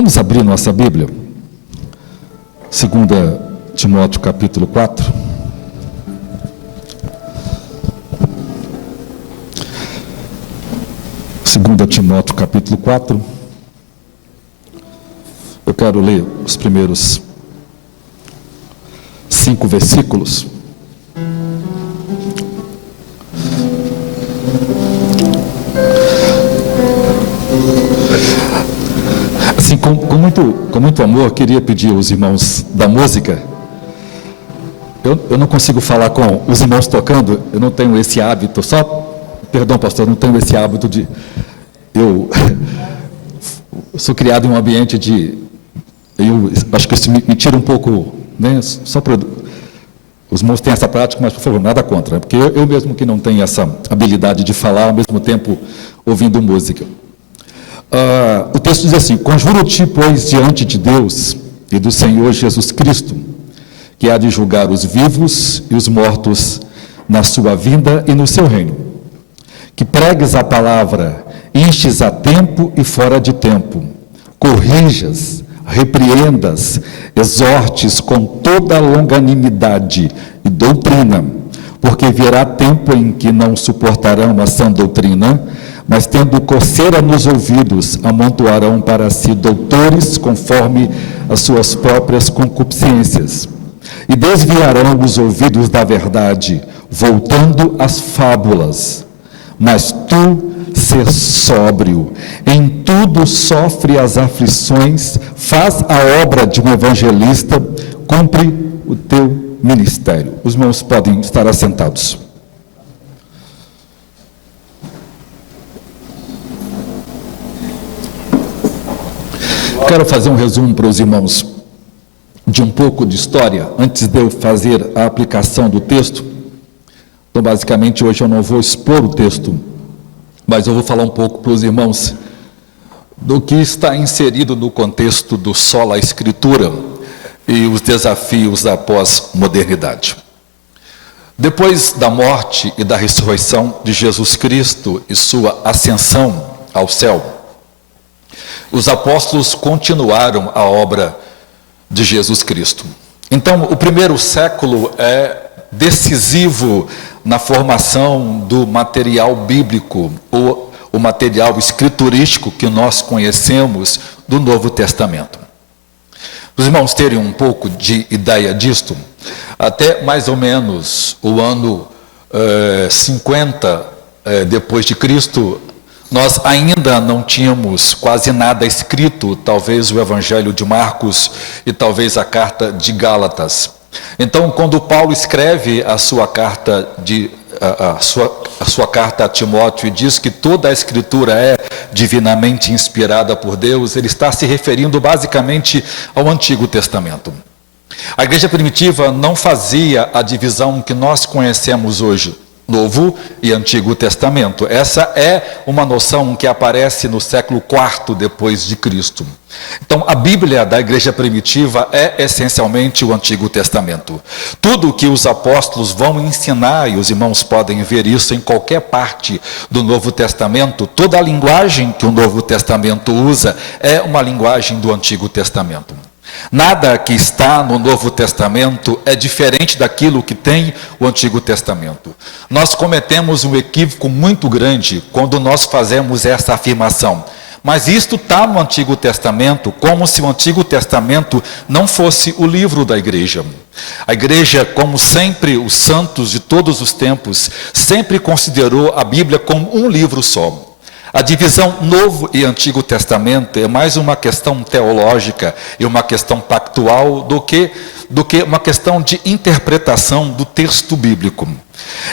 Vamos abrir nossa Bíblia, 2 Timóteo capítulo 4. Segunda Timóteo capítulo 4. Eu quero ler os primeiros 5 versículos. Assim, com muito amor, queria pedir aos irmãos da música. Eu não consigo falar com os irmãos tocando, eu não tenho esse hábito, perdão, pastor, eu não tenho esse hábito de... Eu sou criado em um ambiente de... Eu acho que isso me tira um pouco, né? Os irmãos têm essa prática, mas, por favor, nada contra, porque eu mesmo que não tenho essa habilidade de falar, ao mesmo tempo ouvindo música. O texto diz assim: conjuro-te, pois, diante de Deus e do Senhor Jesus Cristo, que há de julgar os vivos e os mortos na sua vinda e no seu reino, que pregues a palavra, instes a tempo e fora de tempo, corrijas, repreendas, exortes com toda longanimidade e doutrina, porque virá tempo em que não suportarão a sã doutrina, mas tendo coceira nos ouvidos, amontoarão para si doutores conforme as suas próprias concupiscências, e desviarão os ouvidos da verdade, voltando às fábulas. Mas tu, ser sóbrio, em tudo sofre as aflições, faz a obra de um evangelista, cumpre o teu ministério. Os irmãos podem estar assentados. Quero fazer um resumo para os irmãos de um pouco de história, antes de eu fazer a aplicação do texto. Então, basicamente, hoje eu não vou expor o texto, mas eu vou falar um pouco para os irmãos do que está inserido no contexto do sola escritura e os desafios da pós-modernidade. Depois da morte e da ressurreição de Jesus Cristo e sua ascensão ao céu, os apóstolos continuaram a obra de Jesus Cristo. Então, o primeiro século é decisivo na formação do material bíblico, ou o material escriturístico que nós conhecemos do Novo Testamento. Os irmãos terem um pouco de ideia disto, até mais ou menos o ano 50 depois de Cristo, nós ainda não tínhamos quase nada escrito, talvez o Evangelho de Marcos e talvez a carta de Gálatas. Então, quando Paulo escreve a sua carta a Timóteo e diz que toda a Escritura é divinamente inspirada por Deus, ele está se referindo basicamente ao Antigo Testamento. A igreja primitiva não fazia a divisão que nós conhecemos hoje, Novo e Antigo Testamento. Essa é uma noção que aparece no século IV depois de Cristo. Então, a Bíblia da igreja primitiva é essencialmente o Antigo Testamento. Tudo o que os apóstolos vão ensinar, e os irmãos podem ver isso em qualquer parte do Novo Testamento, toda a linguagem que o Novo Testamento usa é uma linguagem do Antigo Testamento. Nada que está no Novo Testamento é diferente daquilo que tem o Antigo Testamento. Nós cometemos um equívoco muito grande quando nós fazemos essa afirmação. Mas isto está no Antigo Testamento, como se o Antigo Testamento não fosse o livro da igreja. A igreja, como sempre, os santos de todos os tempos, sempre considerou a Bíblia como um livro só. A divisão Novo e Antigo Testamento é mais uma questão teológica e uma questão pactual do que uma questão de interpretação do texto bíblico.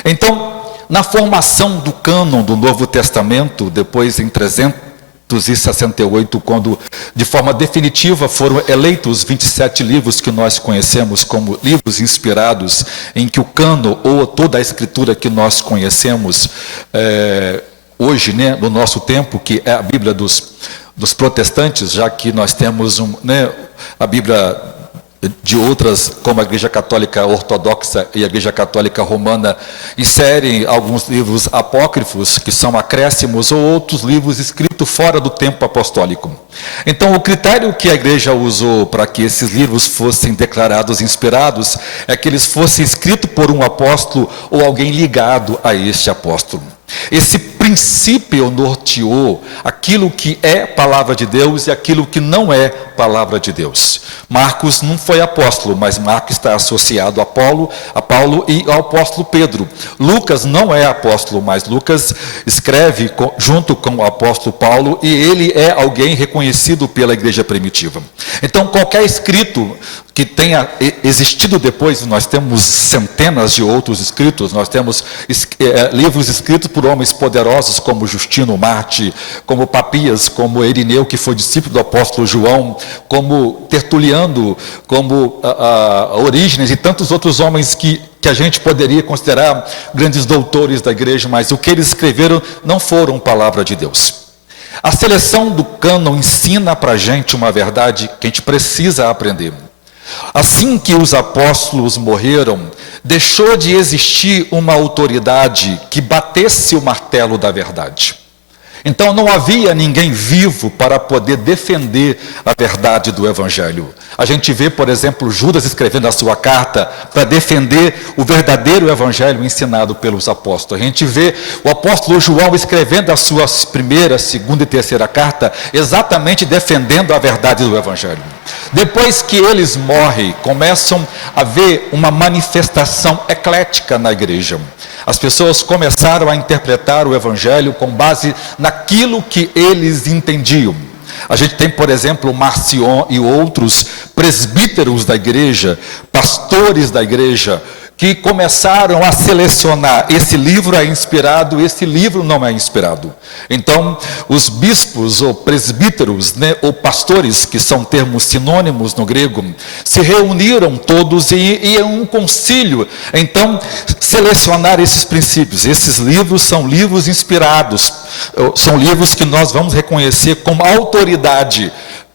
Então, na formação do cânon do Novo Testamento, depois em 368, quando de forma definitiva foram eleitos os 27 livros que nós conhecemos como livros inspirados, em que o cânon ou toda a escritura que nós conhecemos hoje, né, no nosso tempo, que é a Bíblia dos protestantes, já que nós temos a Bíblia de outras, como a Igreja Católica Ortodoxa e a Igreja Católica Romana, inserem alguns livros apócrifos, que são acréscimos, ou outros livros escritos fora do tempo apostólico. Então, o critério que a Igreja usou para que esses livros fossem declarados inspirados é que eles fossem escritos por um apóstolo ou alguém ligado a este apóstolo. Esse princípio norteou aquilo que é palavra de Deus e aquilo que não é palavra de Deus. Marcos não foi apóstolo, mas Marcos está associado a Paulo e ao apóstolo Pedro. Lucas não é apóstolo, mas Lucas escreve junto com o apóstolo Paulo e ele é alguém reconhecido pela igreja primitiva. Então, qualquer escrito que tenha existido depois, nós temos centenas de outros escritos, nós temos livros escritos por homens poderosos como Justino Marte, como Papias, como Irineu, que foi discípulo do apóstolo João, como Tertuliano, como Orígenes e tantos outros homens que a gente poderia considerar grandes doutores da igreja, mas o que eles escreveram não foram palavra de Deus. A seleção do cânon ensina para a gente uma verdade que a gente precisa aprender. Assim que os apóstolos morreram, deixou de existir uma autoridade que batesse o martelo da verdade. Então não havia ninguém vivo para poder defender a verdade do Evangelho. A gente vê, por exemplo, Judas escrevendo a sua carta para defender o verdadeiro Evangelho ensinado pelos apóstolos. A gente vê o apóstolo João escrevendo a sua primeira, segunda e terceira carta, exatamente defendendo a verdade do Evangelho. Depois que eles morrem, começam a ver uma manifestação eclética na igreja. As pessoas começaram a interpretar o Evangelho com base naquilo que eles entendiam. A gente tem, por exemplo, Marcion e outros presbíteros da igreja, pastores da igreja, que começaram a selecionar, esse livro é inspirado, esse livro não é inspirado. Então, os bispos ou presbíteros, ou pastores, que são termos sinônimos no grego, se reuniram todos e em um concílio, então, selecionar esses princípios. Esses livros são livros inspirados, são livros que nós vamos reconhecer como autoridade,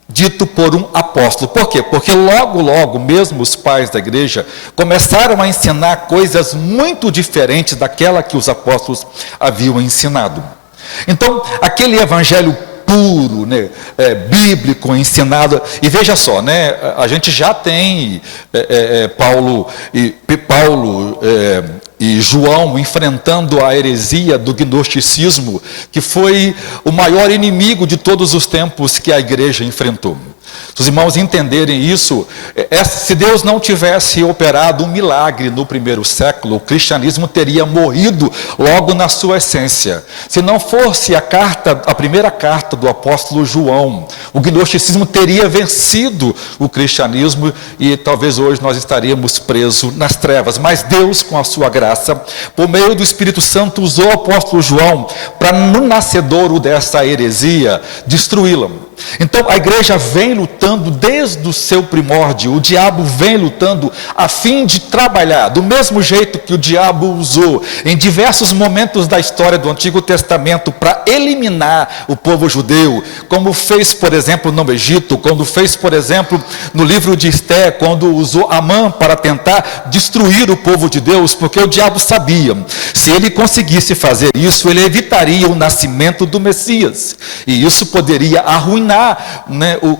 dito por um apóstolo. Por quê? Porque logo, mesmo os pais da igreja começaram a ensinar coisas muito diferentes daquela que os apóstolos haviam ensinado. Então, aquele evangelho puro, bíblico, ensinado, e veja só, a gente já tem Paulo e João enfrentando a heresia do gnosticismo, que foi o maior inimigo de todos os tempos que a igreja enfrentou. Se os irmãos entenderem isso, se Deus não tivesse operado um milagre no primeiro século, o cristianismo teria morrido logo na sua essência. Se não fosse a primeira carta do apóstolo João, o gnosticismo teria vencido o cristianismo e talvez hoje nós estaríamos presos nas trevas. Mas Deus, com a sua graça, por meio do Espírito Santo, usou o apóstolo João para, no nascedouro dessa heresia, destruí-la. Então a igreja vem lutando desde o seu primórdio, o diabo vem lutando a fim de trabalhar, do mesmo jeito que o diabo usou em diversos momentos da história do Antigo Testamento para eliminar o povo judeu, como fez, por exemplo, no Egito, quando fez, por exemplo, no livro de Esté, quando usou Amã para tentar destruir o povo de Deus, porque o diabo sabia, se ele conseguisse fazer isso, ele evitaria o nascimento do Messias, e isso poderia arruinar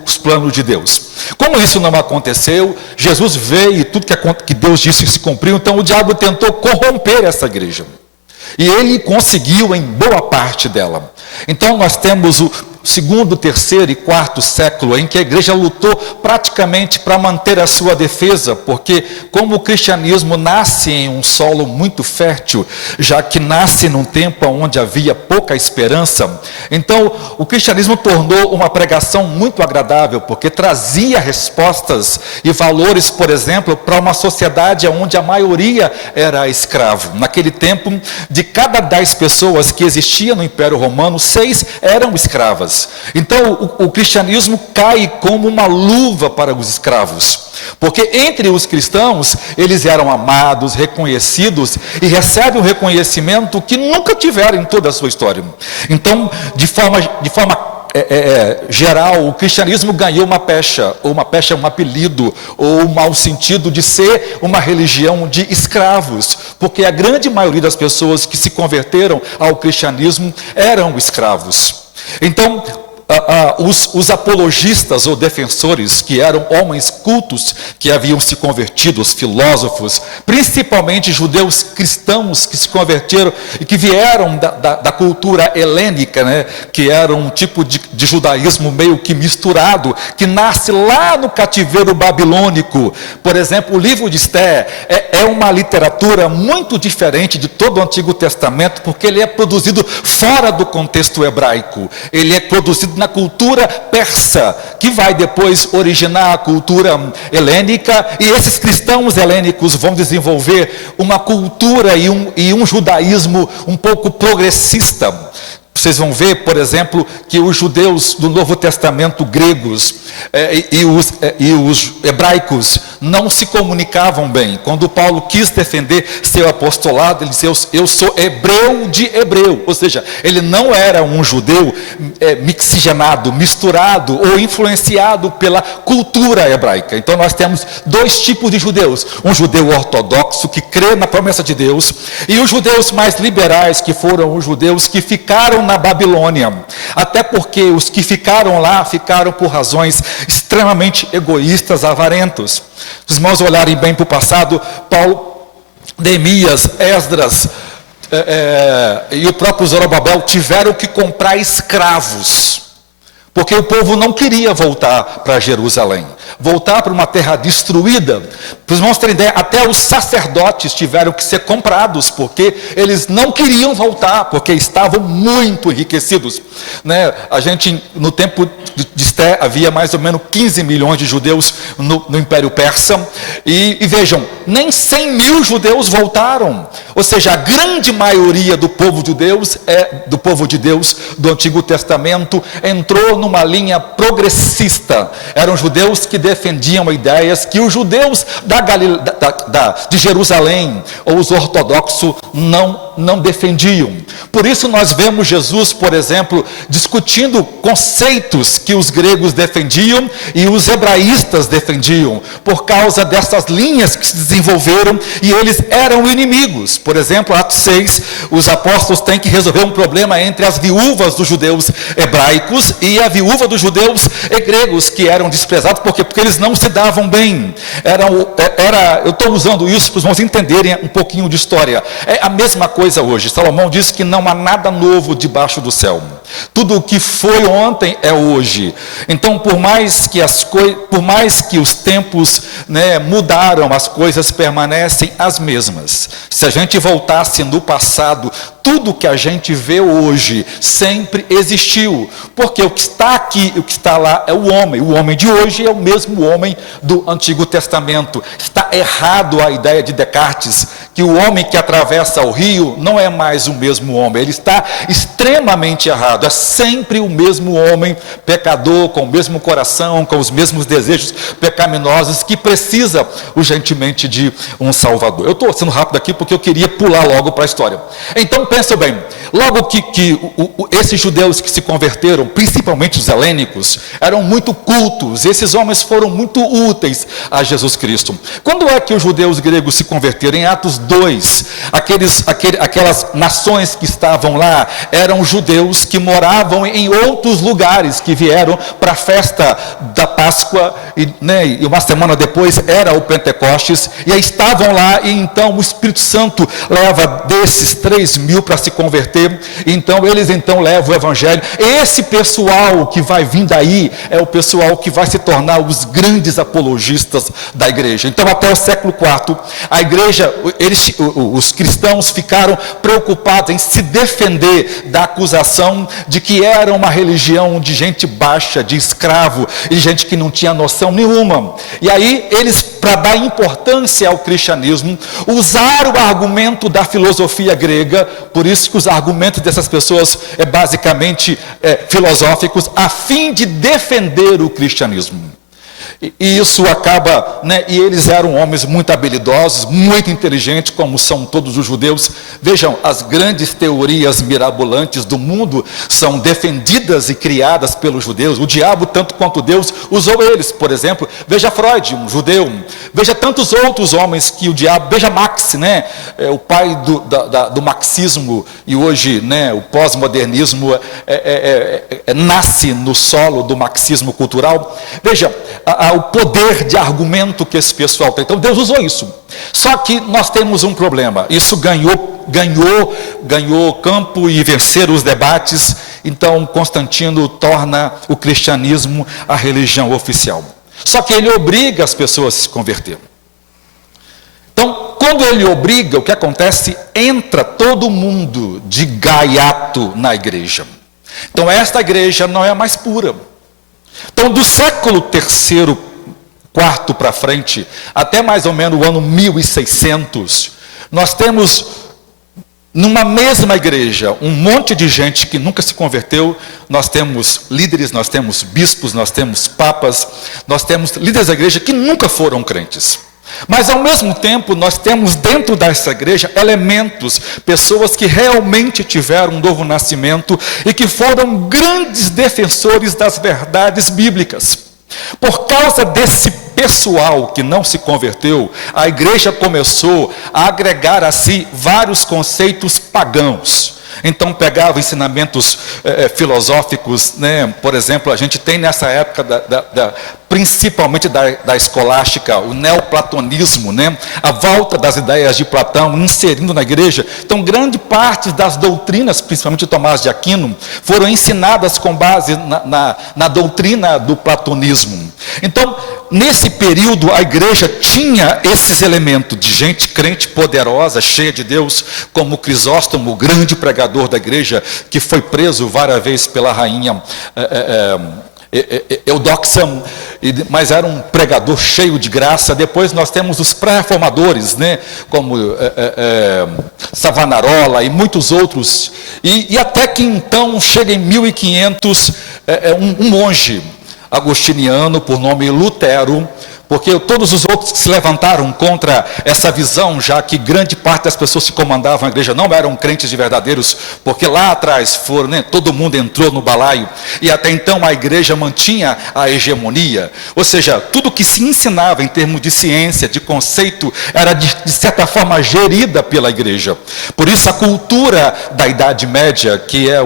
os planos de Deus. Como isso não aconteceu, Jesus veio e tudo que Deus disse se cumpriu, então o diabo tentou corromper essa igreja. E ele conseguiu em boa parte dela. Então nós temos o segundo, terceiro e quarto século em que a igreja lutou praticamente para manter a sua defesa, porque como o cristianismo nasce em um solo muito fértil, já que nasce num tempo onde havia pouca esperança, então o cristianismo tornou uma pregação muito agradável, porque trazia respostas e valores, por exemplo, para uma sociedade onde a maioria era escravo. Naquele tempo, de cada 10 pessoas que existiam no Império Romano, 6 eram escravas. Então o cristianismo cai como uma luva para os escravos, porque entre os cristãos eles eram amados, reconhecidos e recebem um reconhecimento que nunca tiveram em toda a sua história. Então, de forma geral, o cristianismo ganhou uma pecha, ou uma pecha é um apelido, ou um mau sentido de ser uma religião de escravos, porque a grande maioria das pessoas que se converteram ao cristianismo eram escravos. Então, os apologistas ou defensores, que eram homens cultos que haviam se convertido, os filósofos, principalmente judeus cristãos que se converteram e que vieram da cultura helênica, né, que era um tipo de judaísmo meio que misturado, que nasce lá no cativeiro babilônico. Por exemplo, o livro de Esther é uma literatura muito diferente de todo o Antigo Testamento, porque ele é produzido fora do contexto hebraico. Ele é produzido na cultura persa, que vai depois originar a cultura helênica, e esses cristãos helênicos vão desenvolver uma cultura e um judaísmo um pouco progressista. Vocês vão ver, por exemplo, que os judeus do Novo Testamento gregos e os hebraicos não se comunicavam bem. Quando Paulo quis defender seu apostolado, ele disse: eu sou hebreu de hebreu. Ou seja, ele não era um judeu mixigenado, misturado ou influenciado pela cultura hebraica. Então nós temos dois tipos de judeus: um judeu ortodoxo que crê na promessa de Deus, e os judeus mais liberais, que foram os judeus que ficaram na Babilônia. Até porque os que ficaram lá ficaram por razões extremamente egoístas, avarentos. Se os irmãos olharem bem para o passado, Paulo, Neemias, Esdras e o próprio Zorobabel tiveram que comprar escravos, porque o povo não queria voltar para Jerusalém, voltar para uma terra destruída. Para os irmãos terem ideia, até os sacerdotes tiveram que ser comprados, porque eles não queriam voltar, porque estavam muito enriquecidos, né? A gente, no tempo de Esther, havia mais ou menos 15 milhões de judeus no Império Persa, e vejam, nem 100 mil judeus voltaram. Ou seja, a grande maioria do povo de Deus, do Antigo Testamento, entrou numa linha progressista. Eram judeus que defendiam ideias que os judeus de Jerusalém ou os ortodoxos não defendiam. Por isso nós vemos Jesus, por exemplo, discutindo conceitos que os gregos defendiam e os hebraístas defendiam, por causa dessas linhas que se desenvolveram, e eles eram inimigos. Por exemplo, Atos 6, os apóstolos têm que resolver um problema entre as viúvas dos judeus hebraicos e a viúva dos judeus gregos, que eram desprezados, porque eles não se davam bem. Eu estou usando isso para os irmãos entenderem um pouquinho de história. É a mesma coisa hoje. Salomão diz que não há nada novo debaixo do céu. Tudo o que foi ontem é hoje. Então, por mais que os tempos, né, mudaram, as coisas permanecem as mesmas. Se a gente voltasse no passado, tudo que a gente vê hoje sempre existiu, porque o que está aqui, o que está lá é o homem de hoje é o mesmo homem do Antigo Testamento. Está errado a ideia de Descartes, que o homem que atravessa o rio não é mais o mesmo homem. Ele está extremamente errado. É sempre o mesmo homem, pecador, com o mesmo coração, com os mesmos desejos pecaminosos, que precisa urgentemente de um Salvador. Eu estou sendo rápido aqui porque eu queria pular logo para a história. Então, pensa bem, logo que esses judeus que se converteram, principalmente os helênicos, eram muito cultos, esses homens foram muito úteis a Jesus Cristo. Quando é que os judeus gregos se converteram? Em Atos 2, aquelas nações que estavam lá, eram judeus que moravam em outros lugares, que vieram para a festa da Páscoa, e uma semana depois era o Pentecostes, e aí estavam lá, e então o Espírito Santo leva desses 3.000 para se converter, então eles levam o Evangelho. Esse pessoal que vai vir daí é o pessoal que vai se tornar os grandes apologistas da igreja. Então, até o século IV, a igreja, os cristãos ficaram preocupados em se defender da acusação de que era uma religião de gente baixa, de escravo, e gente que não tinha noção nenhuma. E aí eles, para dar importância ao cristianismo, usaram o argumento da filosofia grega. Por isso que os argumentos dessas pessoas basicamente filosóficos, a fim de defender o cristianismo. E isso acaba, né? E eles eram homens muito habilidosos, muito inteligentes, como são todos os judeus. Vejam, as grandes teorias mirabolantes do mundo são defendidas e criadas pelos judeus. O diabo, tanto quanto Deus, usou eles. Por exemplo, veja Freud, um judeu. Veja tantos outros homens que o diabo... Veja Marx, né? O pai do marxismo, e hoje, né, o pós-modernismo nasce no solo do marxismo cultural. Veja, o poder de argumento que esse pessoal tem. Então Deus usou isso. Só que nós temos um problema. Isso ganhou campo e venceram os debates. Então Constantino torna o cristianismo a religião oficial. Só que ele obriga as pessoas a se converter. Então, quando ele obriga, o que acontece? Entra todo mundo de gaiato na igreja. Então esta igreja não é mais pura. Então, do século III, IV para frente, até mais ou menos o ano 1600, nós temos, numa mesma igreja, um monte de gente que nunca se converteu. Nós temos líderes, nós temos bispos, nós temos papas, nós temos líderes da igreja que nunca foram crentes. Mas, ao mesmo tempo, nós temos dentro dessa igreja elementos, pessoas que realmente tiveram um novo nascimento e que foram grandes defensores das verdades bíblicas. Por causa desse pessoal que não se converteu, a igreja começou a agregar a si vários conceitos pagãos. Então pegava ensinamentos filosóficos, né? Por exemplo, a gente tem nessa época, principalmente da escolástica, o neoplatonismo, né? A volta das ideias de Platão, inserindo na igreja. Então grande parte das doutrinas, principalmente de Tomás de Aquino, foram ensinadas com base na doutrina do platonismo. Então, nesse período, a igreja tinha esses elementos de gente crente poderosa, cheia de Deus, como Crisóstomo, o grande pregador da igreja, que foi preso várias vezes pela rainha Eudóxia, mas era um pregador cheio de graça. Depois nós temos os pré-reformadores, né, como Savonarola e muitos outros. E até que então chega em 1500 um monge agostiniano por nome Lutero, porque todos os outros que se levantaram contra essa visão, já que grande parte das pessoas que comandavam a igreja não eram crentes de verdadeiros, porque lá atrás foram, né, todo mundo entrou no balaio, e até então a igreja mantinha a hegemonia, ou seja, tudo que se ensinava em termos de ciência, de conceito, era de certa forma gerida pela igreja. Por isso a cultura da Idade Média, que é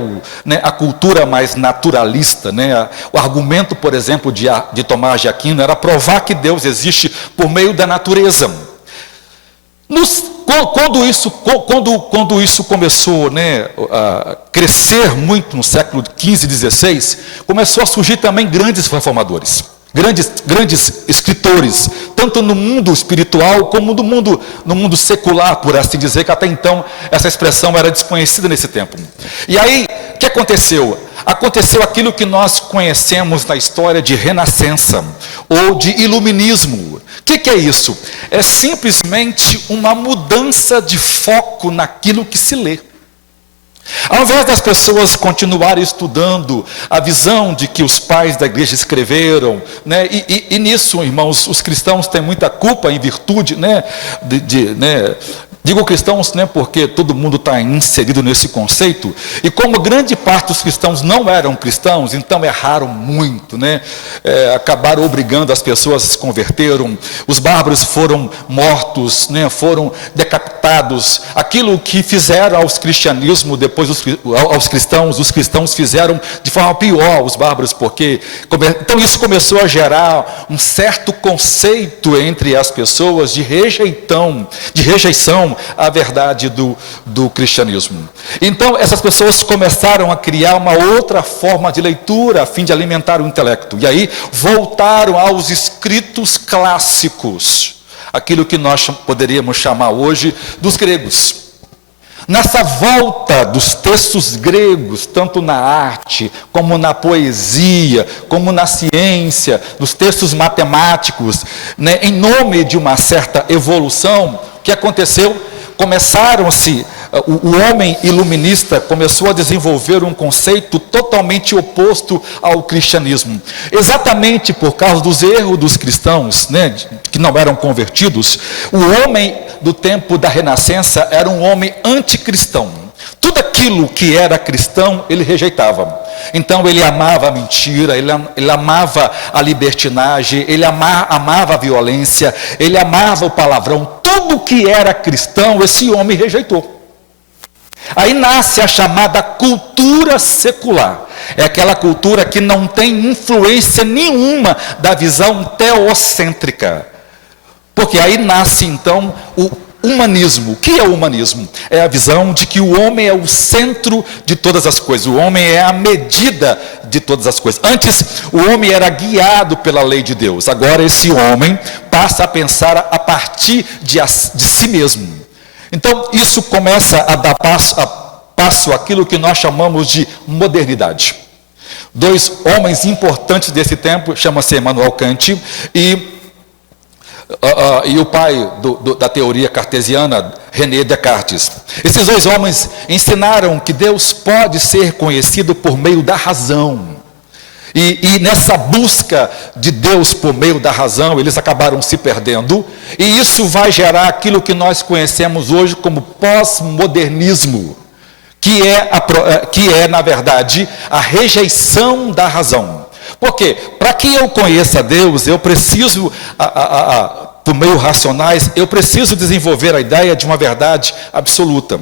a cultura mais naturalista, né, o argumento, por exemplo, de Tomás de Aquino era provar que Deus existe por meio da natureza. Quando isso começou, né, a crescer muito no século XV e XVI, começou a surgir também grandes reformadores, grandes escritores, tanto no mundo espiritual como no mundo secular, por assim dizer, que até então essa expressão era desconhecida nesse tempo. E aí, o que aconteceu? Aconteceu aquilo que nós conhecemos na história de renascença ou de iluminismo. O que é isso? É simplesmente uma mudança de foco naquilo que se lê. Ao invés das pessoas continuarem estudando a visão de que os pais da igreja escreveram, né, e nisso, irmãos, os cristãos têm muita culpa em virtude, né, digo cristãos, né, porque todo mundo está inserido nesse conceito, e como grande parte dos cristãos não eram cristãos, então erraram muito, né, acabaram obrigando as pessoas a se converteram, os bárbaros foram mortos, né, foram decapitados. Aquilo que fizeram aos cristianismo, depois aos cristãos, os cristãos fizeram de forma pior aos bárbaros, porque então isso começou a gerar um certo conceito entre as pessoas de rejeição à verdade do cristianismo. Então essas pessoas começaram a criar uma outra forma de leitura a fim de alimentar o intelecto, e aí voltaram aos escritos clássicos, aquilo que nós poderíamos chamar hoje dos gregos. Nessa volta dos textos gregos, tanto na arte, como na poesia, como na ciência, dos textos matemáticos, né, em nome de uma certa evolução, o que aconteceu? Começaram-se o homem iluminista começou a desenvolver um conceito totalmente oposto ao cristianismo. Exatamente por causa dos erros dos cristãos, né, que não eram convertidos, o homem do tempo da Renascença era um homem anticristão. Tudo aquilo que era cristão, ele rejeitava. Então ele amava a mentira, ele amava a libertinagem, ele amava a violência, ele amava o palavrão. Tudo que era cristão, esse homem rejeitou. Aí nasce a chamada cultura secular. É aquela cultura que não tem influência nenhuma da visão teocêntrica. Porque aí nasce então o humanismo. O que é o humanismo? É a visão de que o homem é o centro de todas as coisas. O homem é a medida de todas as coisas. Antes, o homem era guiado pela lei de Deus. Agora, esse homem passa a pensar a partir de si mesmo. Então, isso começa a dar passo àquilo que nós chamamos de modernidade. Dois homens importantes desse tempo, chama-se Immanuel Kant e o pai da teoria cartesiana, René Descartes. Esses dois homens ensinaram que Deus pode ser conhecido por meio da razão. E nessa busca de Deus por meio da razão, eles acabaram se perdendo. E isso vai gerar aquilo que nós conhecemos hoje como pós-modernismo, que é, na verdade, a rejeição da razão. Por quê? Para que eu conheça Deus, eu preciso, por meio racionais, eu preciso desenvolver a ideia de uma verdade absoluta.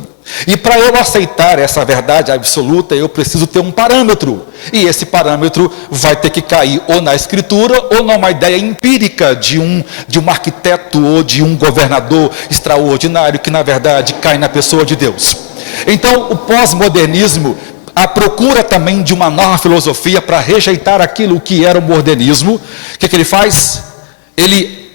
E para eu aceitar essa verdade absoluta, eu preciso ter um parâmetro. E esse parâmetro vai ter que cair ou na escritura, ou numa ideia empírica de um arquiteto ou de um governador extraordinário, que na verdade cai na pessoa de Deus. Então, o pós-modernismo, a procura também de uma nova filosofia para rejeitar aquilo que era o modernismo, o que ele faz? Ele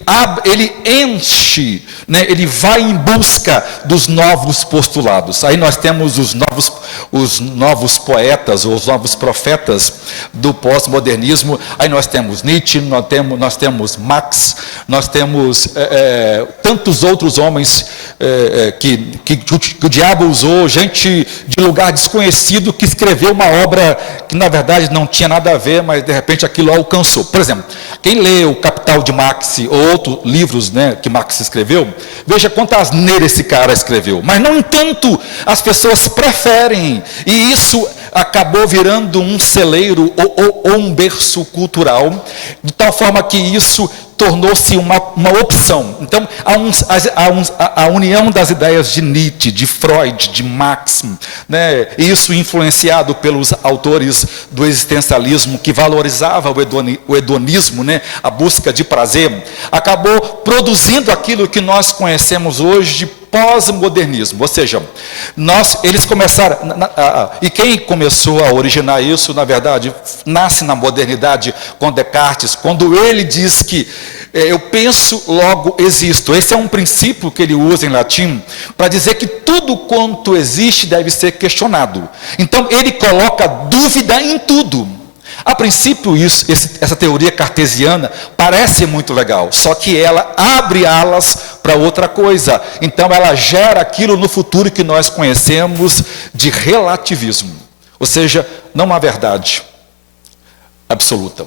enche, né, ele vai em busca dos novos postulados. Aí nós temos os novos poetas, os novos profetas do pós-modernismo. Aí nós temos Nietzsche, nós temos Marx, nós temos tantos outros homens que o diabo usou, gente de lugar desconhecido que escreveu uma obra que na verdade não tinha nada a ver, mas de repente aquilo alcançou. Por exemplo, quem lê o Capital de Marx ou outros livros, né, que Marx escreveu, veja quantas asneiras esse cara escreveu. Mas, no entanto, as pessoas preferem, e isso acabou virando um celeiro ou um berço cultural, de tal forma que isso tornou-se uma opção. Então, a união das ideias de Nietzsche, de Freud, de Marx, né, isso influenciado pelos autores do existencialismo, que valorizava o hedonismo, né, a busca de prazer, acabou produzindo aquilo que nós conhecemos hoje de pós-modernismo. Ou seja, eles começaram, e quem começou a originar isso, na verdade, nasce na modernidade com Descartes, quando ele diz que eu penso, logo existo. Esse é um princípio que ele usa em latim para dizer que tudo quanto existe deve ser questionado. Então, ele coloca dúvida em tudo. A princípio, essa teoria cartesiana parece muito legal, só que ela abre alas para outra coisa. Então, ela gera aquilo no futuro que nós conhecemos de relativismo. Ou seja, não há verdade absoluta.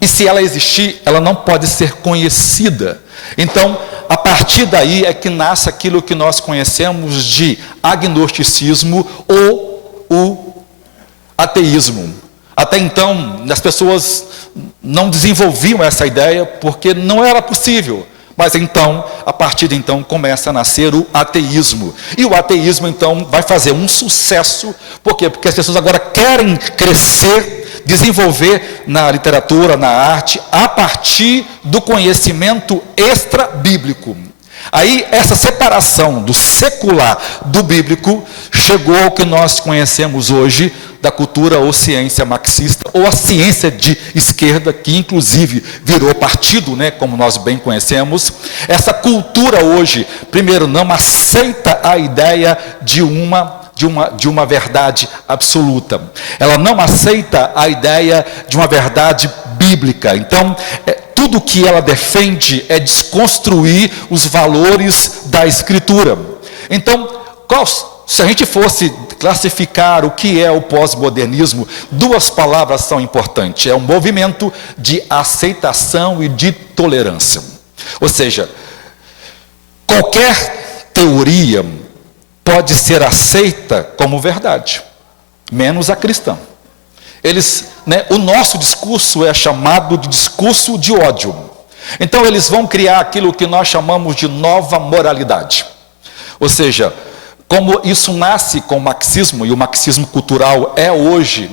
E se ela existir, ela não pode ser conhecida. Então, a partir daí é que nasce aquilo que nós conhecemos de agnosticismo ou o ateísmo. Até então, as pessoas não desenvolviam essa ideia porque não era possível. Mas então, a partir de então, começa a nascer o ateísmo. E o ateísmo, então, vai fazer um sucesso. Por quê? Porque as pessoas agora querem crescer, desenvolver na literatura, na arte, a partir do conhecimento extra-bíblico. Aí, essa separação do secular do bíblico chegou ao que nós conhecemos hoje da cultura ou ciência marxista, ou a ciência de esquerda, que inclusive virou partido, né, como nós bem conhecemos. Essa cultura hoje, primeiro, não aceita a ideia de uma verdade absoluta. Ela não aceita a ideia de uma verdade bíblica. Então, tudo que ela defende é desconstruir os valores da Escritura. Então, se a gente fosse classificar o que é o pós-modernismo, duas palavras são importantes. É um movimento de aceitação e de tolerância. Ou seja, qualquer teoria pode ser aceita como verdade, menos a cristã. O nosso discurso é chamado de discurso de ódio. Então eles vão criar aquilo que nós chamamos de nova moralidade. Ou seja, como isso nasce com o marxismo, e o marxismo cultural é hoje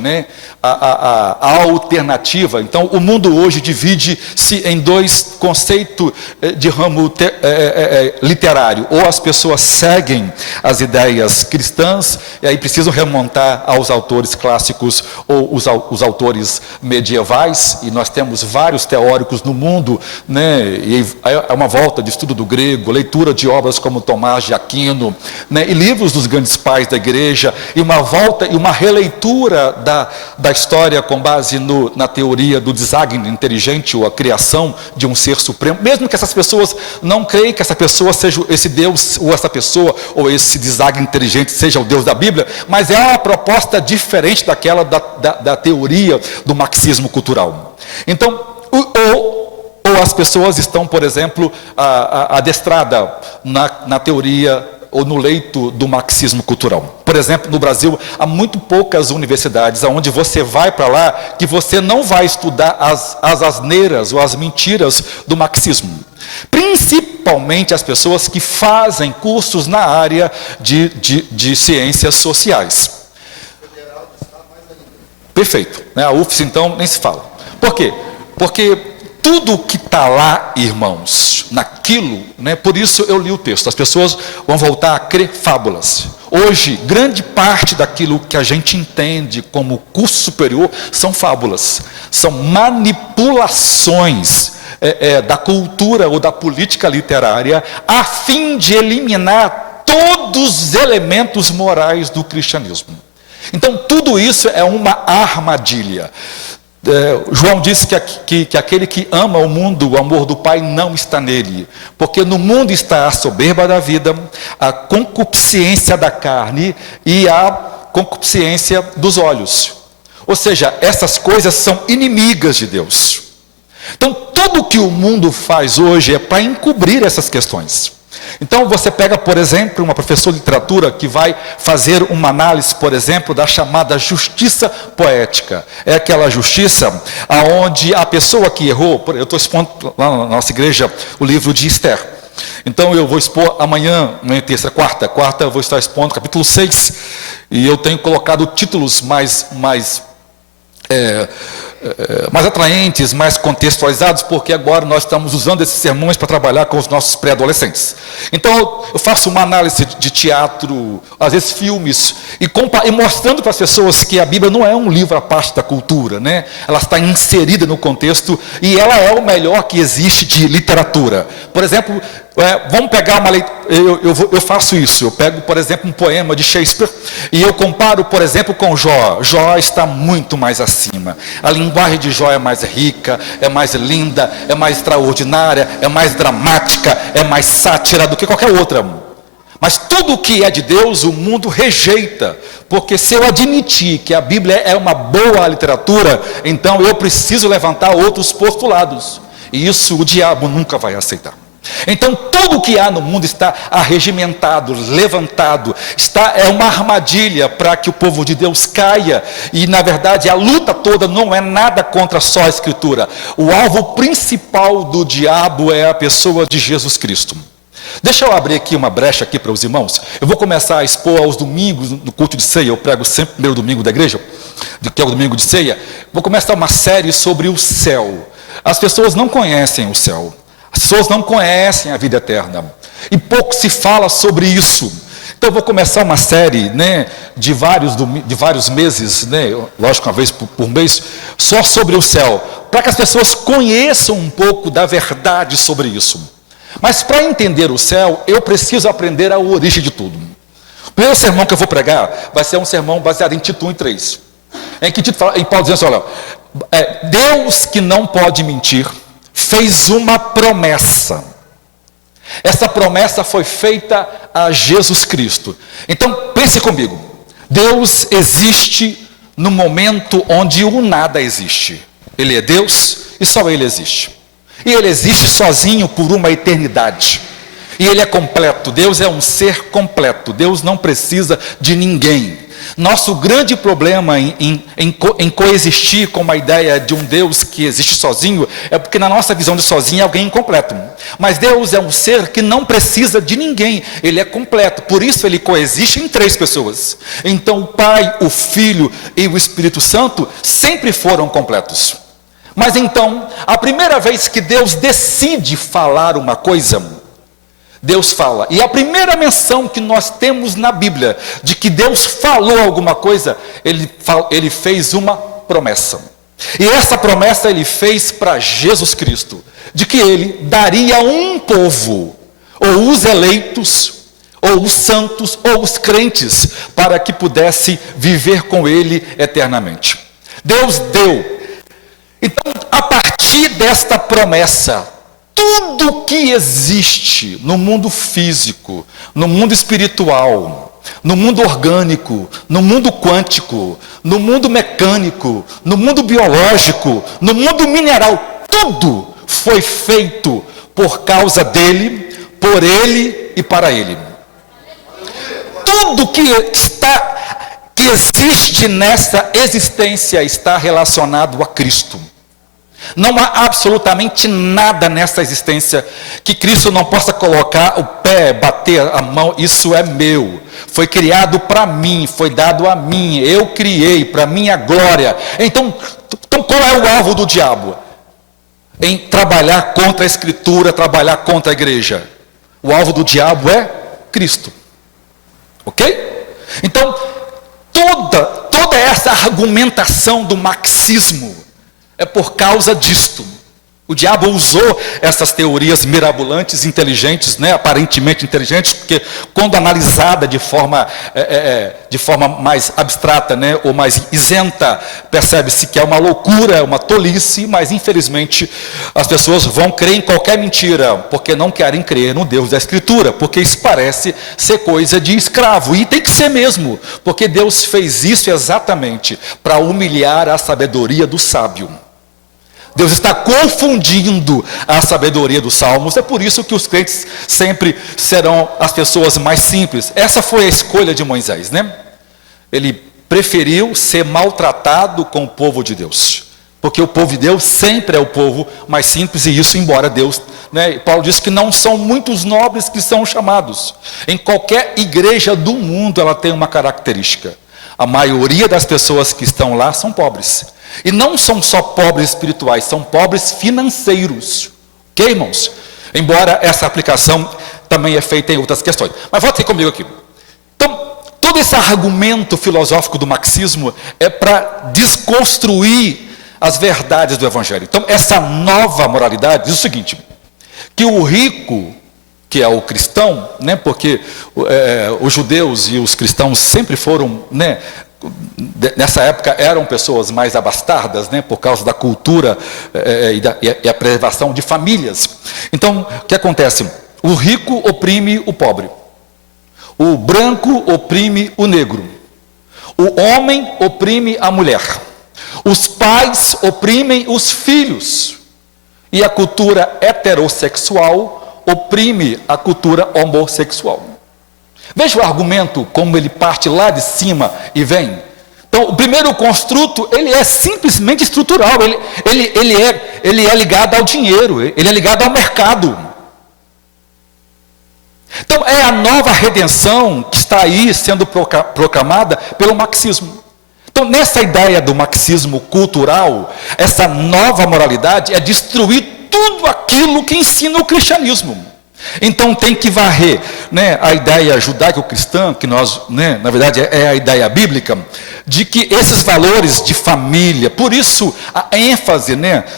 a alternativa. Então o mundo hoje divide-se em dois conceitos de ramo literário. Ou as pessoas seguem as ideias cristãs, e aí precisam remontar aos autores clássicos ou os autores medievais, e nós temos vários teóricos no mundo, e é uma volta de estudo do grego, leitura de obras como Tomás de Aquino, e livros dos grandes pais da igreja, e uma volta e uma releitura da história com base na teoria do design inteligente, ou a criação de um ser supremo, mesmo que essas pessoas não creem que essa pessoa seja esse Deus, ou essa pessoa, ou esse design inteligente seja o Deus da Bíblia, mas é uma proposta diferente daquela da teoria do marxismo cultural. Então, ou as pessoas estão, por exemplo, adestradas na teoria ou no leito do marxismo cultural. Por exemplo, no Brasil, há muito poucas universidades onde você vai para lá que você não vai estudar as asneiras ou as mentiras do marxismo. Principalmente as pessoas que fazem cursos na área de ciências sociais. Perfeito. A UFS, então, nem se fala. Por quê? Porque tudo que está lá, irmãos, naquilo, por isso eu li o texto, as pessoas vão voltar a crer fábulas. Hoje, grande parte daquilo que a gente entende como curso superior são fábulas, são manipulações da cultura ou da política literária, a fim de eliminar todos os elementos morais do cristianismo. Então, tudo isso é uma armadilha. João disse que aquele que ama o mundo, o amor do Pai não está nele, porque no mundo está a soberba da vida, a concupiscência da carne e a concupiscência dos olhos. Ou seja, essas coisas são inimigas de Deus. Então tudo que o mundo faz hoje é para encobrir essas questões. Então você pega, por exemplo, uma professora de literatura que vai fazer uma análise, por exemplo, da chamada justiça poética. É aquela justiça onde a pessoa que errou, eu estou expondo lá na nossa igreja o livro de Esther. Então eu vou expor amanhã, terça, quarta eu vou estar expondo capítulo 6, e eu tenho colocado títulos mais atraentes, mais contextualizados, porque agora nós estamos usando esses sermões para trabalhar com os nossos pré-adolescentes. Então eu faço uma análise de teatro, às vezes filmes, e mostrando para as pessoas que a Bíblia não é um livro à parte da cultura, ela está inserida no contexto, e ela é o melhor que existe de literatura. Por exemplo, vamos pegar uma leitura, eu faço isso, eu pego, por exemplo, um poema de Shakespeare, e eu comparo, por exemplo, com Jó. Jó está muito mais acima. A linguagem de Jó é mais rica, é mais linda, é mais extraordinária, é mais dramática, é mais sátira do que qualquer outra. Mas tudo que é de Deus, o mundo rejeita, porque se eu admitir que a Bíblia é uma boa literatura, então eu preciso levantar outros postulados, e isso o diabo nunca vai aceitar. Então tudo que há no mundo está arregimentado, levantado, é uma armadilha para que o povo de Deus caia, e na verdade a luta toda não é nada contra só a Escritura. O alvo principal do diabo é a pessoa de Jesus Cristo. Deixa eu abrir aqui uma brecha aqui para os irmãos. Eu vou começar a expor aos domingos no culto de ceia. Eu prego sempre o primeiro domingo da igreja, que é o domingo de ceia. Vou começar uma série sobre o céu. As pessoas não conhecem o céu. As pessoas não conhecem a vida eterna, e pouco se fala sobre isso. Então eu vou começar uma série de vários meses, lógico, uma vez por mês, só sobre o céu, para que as pessoas conheçam um pouco da verdade sobre isso. Mas para entender o céu, eu preciso aprender a origem de tudo. O primeiro sermão que eu vou pregar vai ser um sermão baseado em Tito 1:3, em que Tito fala, em Paulo dizendo assim, olha, Deus que não pode mentir, fez uma promessa. Essa promessa foi feita a Jesus Cristo. Então, pense comigo. Deus existe no momento onde o nada existe. Ele é Deus e só Ele existe. E Ele existe sozinho por uma eternidade. E Ele é completo. Deus é um ser completo. Deus não precisa de ninguém. Nosso grande problema em coexistir com uma ideia de um Deus que existe sozinho é porque na nossa visão de sozinho é alguém incompleto. Mas Deus é um ser que não precisa de ninguém. Ele é completo. Por isso Ele coexiste em 3 pessoas. Então o Pai, o Filho e o Espírito Santo sempre foram completos. Mas então, a primeira vez que Deus decide falar uma coisa, Deus fala. E a primeira menção que nós temos na Bíblia de que Deus falou alguma coisa, Ele fez uma promessa. E essa promessa Ele fez para Jesus Cristo, de que Ele daria um povo, ou os eleitos, ou os santos, ou os crentes, para que pudesse viver com Ele eternamente. Deus deu. Então, a partir desta promessa, tudo que existe no mundo físico, no mundo espiritual, no mundo orgânico, no mundo quântico, no mundo mecânico, no mundo biológico, no mundo mineral, tudo foi feito por causa dele, por ele e para ele. Tudo que existe nessa existência está relacionado a Cristo. Não há absolutamente nada nessa existência que Cristo não possa colocar o pé, bater a mão. Isso é meu, foi criado para mim, foi dado a mim, eu criei para minha glória. Então qual é o alvo do diabo? Em trabalhar contra a Escritura, trabalhar contra a igreja. O alvo do diabo é Cristo. Ok? Então toda essa argumentação do marxismo é por causa disto. O diabo usou essas teorias mirabolantes, inteligentes, aparentemente inteligentes, porque quando analisada de forma mais abstrata, ou mais isenta, percebe-se que é uma loucura, é uma tolice, mas infelizmente as pessoas vão crer em qualquer mentira, porque não querem crer no Deus da Escritura, porque isso parece ser coisa de escravo, e tem que ser mesmo, porque Deus fez isso exatamente para humilhar a sabedoria do sábio. Deus está confundindo a sabedoria dos salmos. É por isso que os crentes sempre serão as pessoas mais simples. Essa foi a escolha de Moisés, Ele preferiu ser maltratado com o povo de Deus, porque o povo de Deus sempre é o povo mais simples, e isso embora Deus, Paulo diz que não são muitos nobres que são chamados. Em qualquer igreja do mundo ela tem uma característica: a maioria das pessoas que estão lá são pobres. E não são só pobres espirituais, são pobres financeiros. Ok, irmãos? Embora essa aplicação também é feita em outras questões. Mas volte comigo aqui. Então, todo esse argumento filosófico do marxismo é para desconstruir as verdades do Evangelho. Então, essa nova moralidade diz o seguinte: que o rico, que é o cristão, porque os judeus e os cristãos sempre foram, nessa época eram pessoas mais abastadas, por causa da cultura e a preservação de famílias. Então, o que acontece? O rico oprime o pobre, o branco oprime o negro, o homem oprime a mulher, os pais oprimem os filhos, e a cultura heterossexual oprime a cultura homossexual. Veja o argumento, como ele parte lá de cima e vem. Então, o primeiro construto, ele é simplesmente estrutural, ele é ligado ao dinheiro, ele é ligado ao mercado. Então, é a nova redenção que está aí sendo proclamada pelo marxismo. Então, nessa ideia do marxismo cultural, essa nova moralidade é destruir tudo aquilo que ensina o cristianismo. Então tem que varrer, a ideia judaico-cristã, que nós, na verdade é a ideia bíblica, de que esses valores de família, por isso a ênfase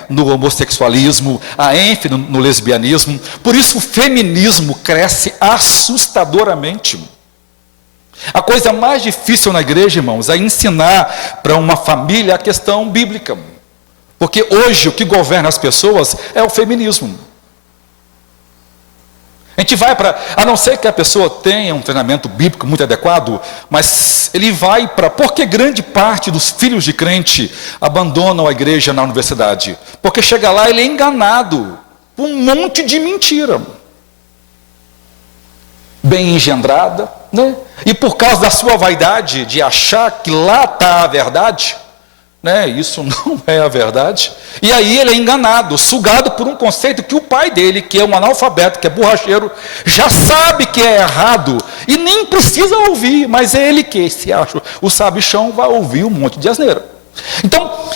no homossexualismo, a ênfase no lesbianismo, por isso o feminismo cresce assustadoramente. A coisa mais difícil na igreja, irmãos, é ensinar para uma família a questão bíblica, porque hoje o que governa as pessoas é o feminismo. A gente vai para, a não ser que a pessoa tenha um treinamento bíblico muito adequado, mas ele vai para, porque grande parte dos filhos de crente abandonam a igreja na universidade? Porque chega lá, ele é enganado por um monte de mentira, bem engendrada, né? E por causa da sua vaidade de achar que lá está a verdade, né? Isso não é a verdade. E aí ele é enganado, sugado por um conceito que o pai dele, que é um analfabeto, que é borracheiro, já sabe que é errado e nem precisa ouvir, mas é ele que se acha o sabichão, vai ouvir um monte de asneira. Então,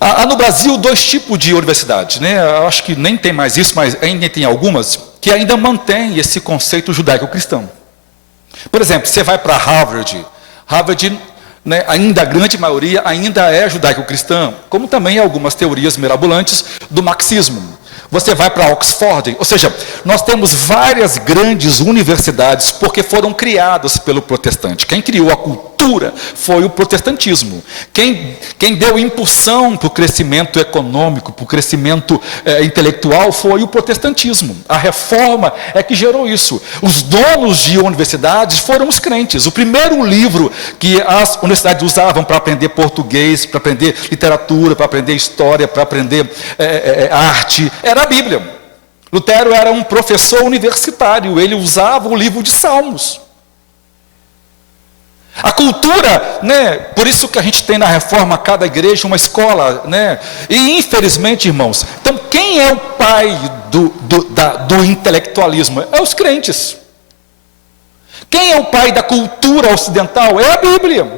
há no Brasil 2 tipos de universidades, né? Eu acho que nem tem mais isso, mas ainda tem algumas que ainda mantêm esse conceito judaico-cristão. Por exemplo, você vai para Harvard, né, ainda a grande maioria ainda é judaico-cristã, como também algumas teorias mirabolantes do marxismo. Você vai para Oxford, ou seja, nós temos várias grandes universidades porque foram criadas pelo protestante. Quem criou a cultura foi o protestantismo. Quem deu impulsão para o crescimento econômico, para o crescimento intelectual foi o protestantismo. A reforma é que gerou isso. Os donos de universidades foram os crentes. O primeiro livro que as universidades usavam para aprender português, para aprender literatura, para aprender história, para aprender arte, era a Bíblia. Lutero era um professor universitário, ele usava o livro de Salmos. A cultura, né, por isso que a gente tem na reforma, cada igreja, uma escola, né, e infelizmente, irmãos, então quem é o pai do intelectualismo? É os crentes. Quem é o pai da cultura ocidental? É a Bíblia.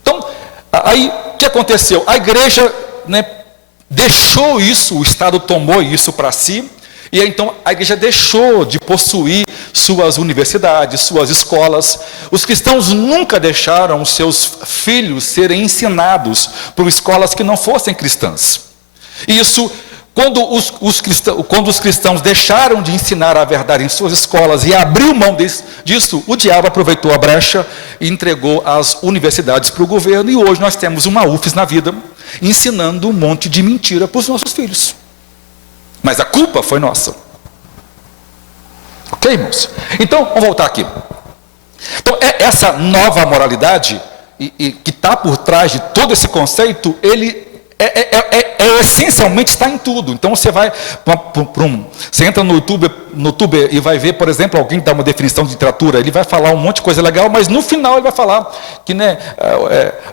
Então, aí o que aconteceu? A igreja, né, deixou isso, o Estado tomou isso para si, e então a igreja deixou de possuir suas universidades, suas escolas. Os cristãos nunca deixaram os seus filhos serem ensinados por escolas que não fossem cristãs. Isso, quando os cristãos deixaram de ensinar a verdade em suas escolas e abriu mão disso, o diabo aproveitou a brecha e entregou as universidades para o governo, e hoje nós temos uma UFES na vida, ensinando um monte de mentira para os nossos filhos. Mas a culpa foi nossa. Ok, irmãos? Então, vamos voltar aqui. Então, essa nova moralidade, que está por trás de todo esse conceito, ele essencialmente está em tudo. Então você vai você entra no YouTube e vai ver, por exemplo, alguém dá uma definição de literatura, ele vai falar um monte de coisa legal, mas no final ele vai falar que, né,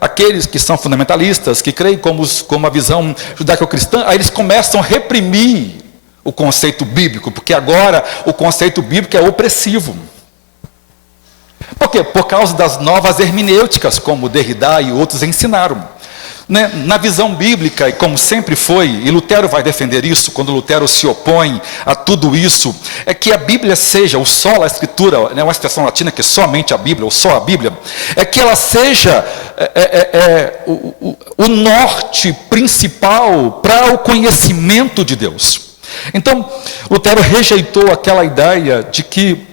aqueles que são fundamentalistas, que creem como a visão judaico-cristã, aí eles começam a reprimir o conceito bíblico, porque agora o conceito bíblico é opressivo. Por quê? Por causa das novas hermenêuticas, como Derrida e outros ensinaram. Né? Na visão bíblica, e como sempre foi, e Lutero vai defender isso, quando Lutero se opõe a tudo isso, é que a Bíblia seja, o sola, a Escritura, né, uma expressão latina que é somente a Bíblia, ou só a Bíblia, é que ela seja o norte principal para o conhecimento de Deus. Então, Lutero rejeitou aquela ideia de que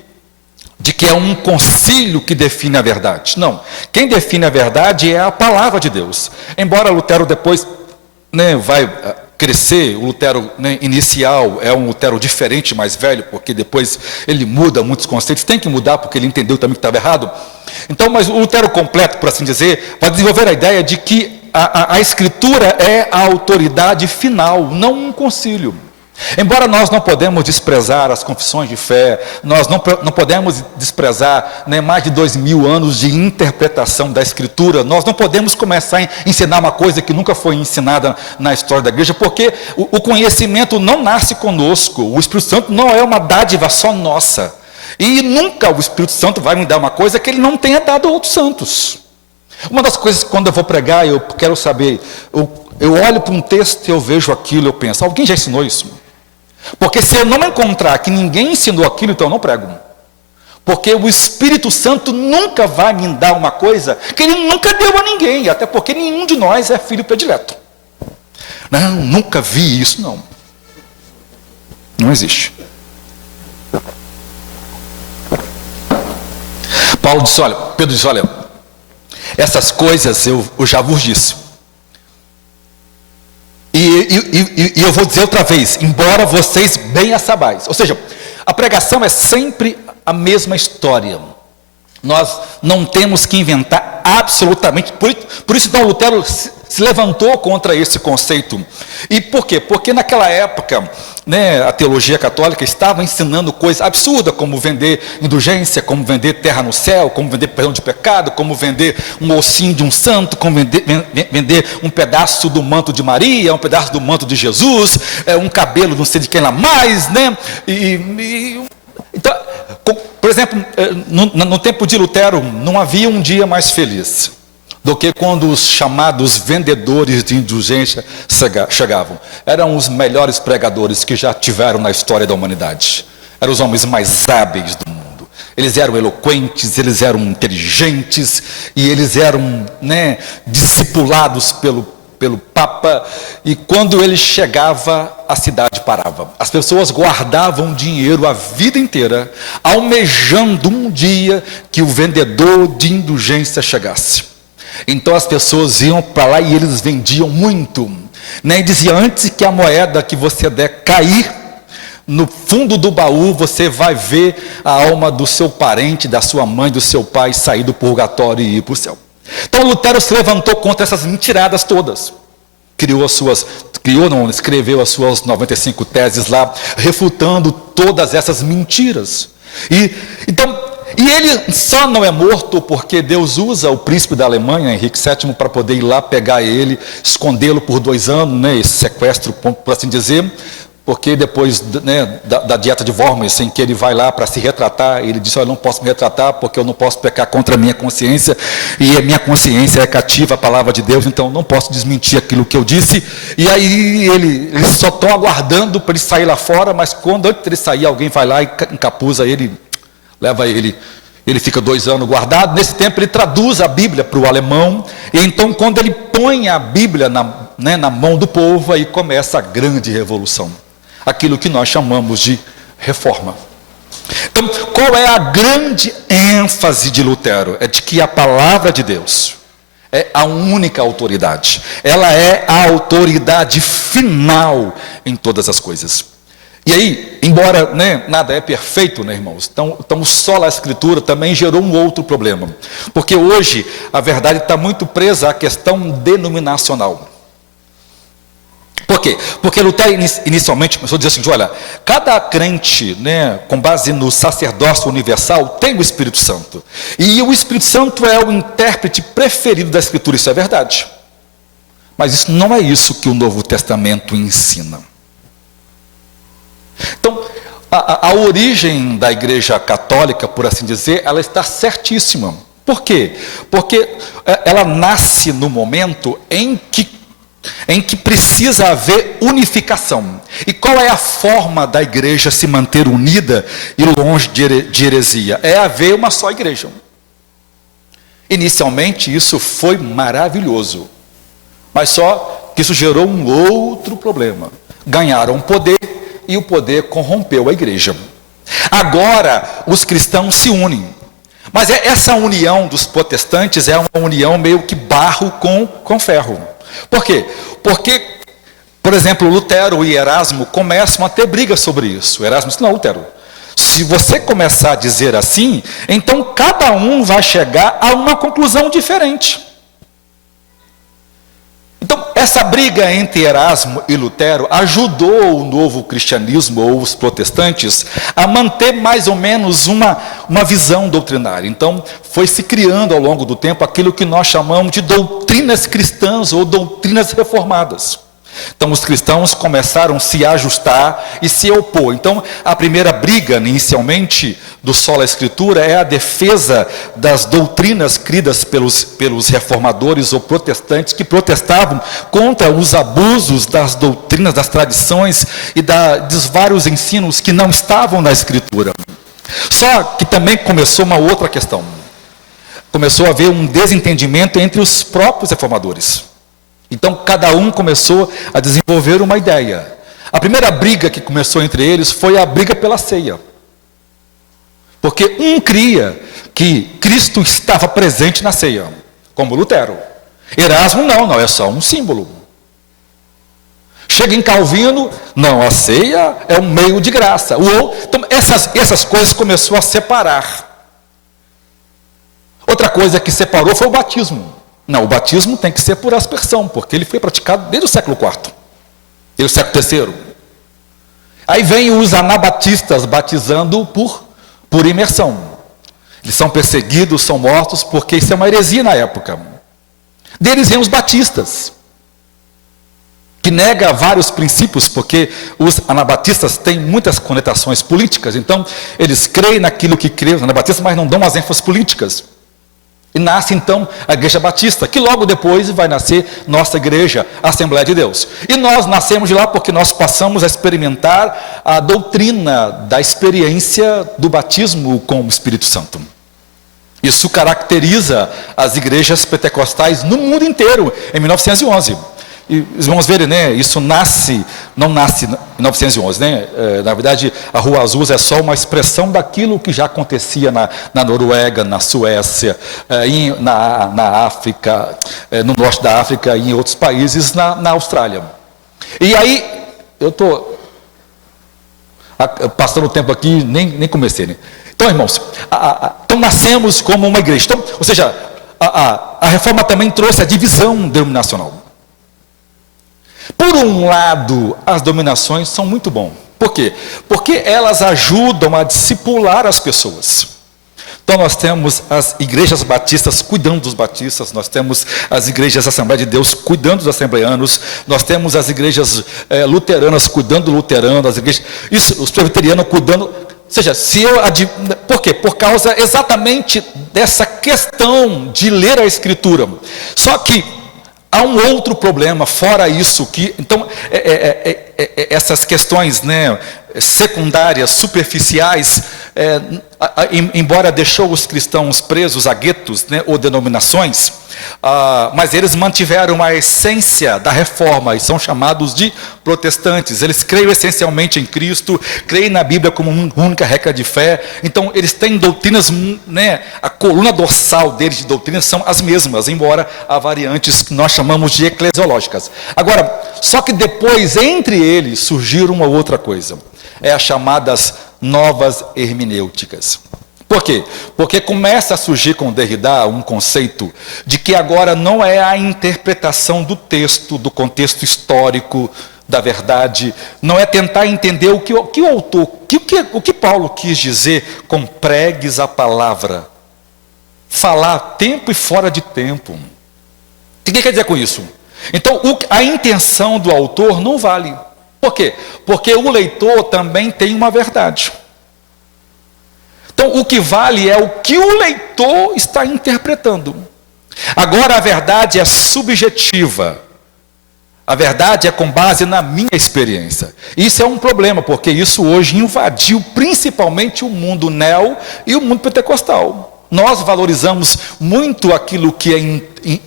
é um concílio que define a verdade. Não, quem define a verdade é a palavra de Deus. Embora Lutero depois, né, vai crescer, o Lutero, né, inicial é um Lutero diferente, mais velho, porque depois ele muda muitos conceitos, tem que mudar porque ele entendeu também que estava errado. Então, mas o Lutero completo, por assim dizer, vai desenvolver a ideia de que a Escritura é a autoridade final, não um concílio. Embora nós não podemos desprezar as confissões de fé, nós não podemos desprezar, né, mais de 2000 anos de interpretação da Escritura, nós não podemos começar a ensinar uma coisa que nunca foi ensinada na história da igreja, porque o conhecimento não nasce conosco, o Espírito Santo não é uma dádiva só nossa, e nunca o Espírito Santo vai me dar uma coisa que ele não tenha dado a outros santos. Uma das coisas que quando eu vou pregar, eu quero saber, eu olho para um texto e eu vejo aquilo, eu penso, alguém já ensinou isso? Porque se eu não encontrar que ninguém ensinou aquilo, então eu não prego. Porque o Espírito Santo nunca vai me dar uma coisa que ele nunca deu a ninguém, até porque nenhum de nós é filho predileto. Não, nunca vi isso, não. Não existe. Pedro disse, olha, essas coisas eu já vos disse. E eu vou dizer outra vez, embora vocês bem a saibais. Ou seja, a pregação é sempre a mesma história. Nós não temos que inventar absolutamente. Por isso, então, Lutero se levantou contra esse conceito. E por quê? Porque naquela época, né, a teologia católica estava ensinando coisas absurdas, como vender indulgência, como vender terra no céu, como vender perdão de pecado, como vender um ossinho de um santo, como vender um pedaço do manto de Maria, um pedaço do manto de Jesus, um cabelo não sei de quem lá mais, né? Então, por exemplo, no tempo de Lutero, não havia um dia mais feliz do que quando os chamados vendedores de indulgência chegavam. Eram os melhores pregadores que já tiveram na história da humanidade. Eram os homens mais hábeis do mundo. Eles eram eloquentes, eles eram inteligentes e eles eram, né, discipulados pelo Papa, e quando ele chegava, a cidade parava. As pessoas guardavam dinheiro a vida inteira, almejando um dia que o vendedor de indulgência chegasse. Então as pessoas iam para lá e eles vendiam muito, né? E dizia: antes que a moeda que você der cair no fundo do baú, você vai ver a alma do seu parente, da sua mãe, do seu pai sair do purgatório e ir para o céu. Então Lutero se levantou contra essas mentiradas todas. Escreveu as suas 95 teses lá, refutando todas essas mentiras. E ele só não é morto porque Deus usa o príncipe da Alemanha, Henrique VII, para poder ir lá pegar ele, escondê-lo por 2 anos, né, esse sequestro, por assim dizer. Porque depois, né, da dieta de Worms, em que ele vai lá para se retratar, ele diz: eu não posso me retratar porque eu não posso pecar contra a minha consciência, e a minha consciência é cativa à palavra de Deus, então não posso desmentir aquilo que eu disse. E aí eles só estão aguardando para ele sair lá fora, mas quando antes de ele sair, alguém vai lá e encapuza ele, leva ele fica 2 anos guardado. Nesse tempo ele traduz a Bíblia para o alemão, e então quando ele põe a Bíblia na mão do povo, aí começa a grande revolução. Aquilo que nós chamamos de reforma. Então, qual é a grande ênfase de Lutero? É de que a palavra de Deus é a única autoridade. Ela é a autoridade final em todas as coisas. E aí, embora, né, nada é perfeito, né, irmãos? Então só a Escritura também gerou um outro problema. Porque hoje a verdade está muito presa à questão denominacional. Por quê? Porque Lutero inicialmente começou a dizer assim: olha, cada crente, né, com base no sacerdócio universal, tem o Espírito Santo. E o Espírito Santo é o intérprete preferido da Escritura, isso é verdade. Mas isso não é isso que o Novo Testamento ensina. Então, a origem da Igreja Católica, por assim dizer, ela está certíssima. Por quê? Porque ela nasce no momento em que precisa haver unificação. E qual é a forma da igreja se manter unida e longe de heresia? É haver uma só igreja. Inicialmente isso foi maravilhoso, mas só que isso gerou um outro problema. Ganharam poder e o poder corrompeu a igreja. Agora os cristãos se unem, mas essa união dos protestantes é uma união meio que barro com ferro. Por quê? Porque, por exemplo, Lutero e Erasmo começam a ter briga sobre isso. Erasmo disse: não, Lutero, se você começar a dizer assim, então cada um vai chegar a uma conclusão diferente. Então, essa briga entre Erasmo e Lutero ajudou o novo cristianismo, ou os protestantes, a manter mais ou menos uma visão doutrinária. Então, foi se criando ao longo do tempo aquilo que nós chamamos de doutrinas cristãs ou doutrinas reformadas. Então os cristãos começaram a se ajustar e se opor. Então a primeira briga, inicialmente, do Sola Escritura é a defesa das doutrinas cridas pelos reformadores ou protestantes, que protestavam contra os abusos das doutrinas, das tradições e dos vários ensinos que não estavam na Escritura. Só que também começou uma outra questão. Começou a haver um desentendimento entre os próprios reformadores. Então cada um começou a desenvolver uma ideia. A primeira briga que começou entre eles foi a briga pela ceia. Porque um cria que Cristo estava presente na ceia, como Lutero. Erasmo não é só um símbolo. chega em Calvino, não, a ceia é um meio de graça. Então, essas coisas começou a separar. Outra coisa que separou foi o batismo. Não, o batismo tem que ser por aspersão, porque ele foi praticado desde o século IV, e o século III. Aí vem os anabatistas batizando por imersão. Eles são perseguidos, são mortos, porque isso é uma heresia na época. Deles vem os batistas, que nega vários princípios, porque os anabatistas têm muitas conotações políticas, então eles creem naquilo que creem os anabatistas, mas não dão as ênfases políticas. E nasce então a Igreja Batista, que logo depois vai nascer nossa igreja, a Assembleia de Deus. E nós nascemos de lá porque nós passamos a experimentar a doutrina da experiência do batismo com o Espírito Santo. Isso caracteriza as igrejas pentecostais no mundo inteiro, em 1911. E vocês vão ver, né? Isso não nasce em 1911, né? Na verdade, a Rua Azul é só uma expressão daquilo que já acontecia na Noruega, na Suécia, na África, no norte da África e em outros países, na Austrália. E aí, eu estou passando o tempo aqui, nem comecei, né? Então, irmãos, então nascemos como uma igreja. Então, ou seja, a reforma também trouxe a divisão denominacional. Por um lado, as dominações são muito bom. Por quê? Porque elas ajudam a discipular as pessoas. Então nós temos as igrejas batistas cuidando dos batistas, nós temos as igrejas Assembleia de Deus cuidando dos assembleanos, nós temos as igrejas luteranas cuidando do luterano, as igrejas, os presbiterianos cuidando. Ou seja, por quê? Por causa exatamente dessa questão de ler a Escritura. Só que há um outro problema, fora isso, que então essas questões, né, secundárias, superficiais, embora deixou os cristãos presos a guetos, né, ou denominações, mas eles mantiveram a essência da reforma e são chamados de protestantes. Eles creem essencialmente em Cristo, creem na Bíblia como uma única regra de fé. Então eles têm doutrinas, né, a coluna dorsal deles de doutrinas são as mesmas, embora há variantes que nós chamamos de eclesiológicas. Agora, só que depois entre eles surgiram uma outra coisa, as chamadas novas hermenêuticas. Por quê? Porque começa a surgir com Derrida um conceito de que agora não é a interpretação do texto, do contexto histórico, da verdade, não é tentar entender o que o autor, o que Paulo quis dizer com pregues a palavra, falar tempo e fora de tempo. O que quer dizer com isso? Então, a intenção do autor não vale. Por quê? Porque o leitor também tem uma verdade. Então, o que vale é o que o leitor está interpretando. Agora, a verdade é subjetiva. A verdade é com base na minha experiência. Isso é um problema, porque isso hoje invadiu principalmente o mundo neo e o mundo pentecostal. Nós valorizamos muito aquilo que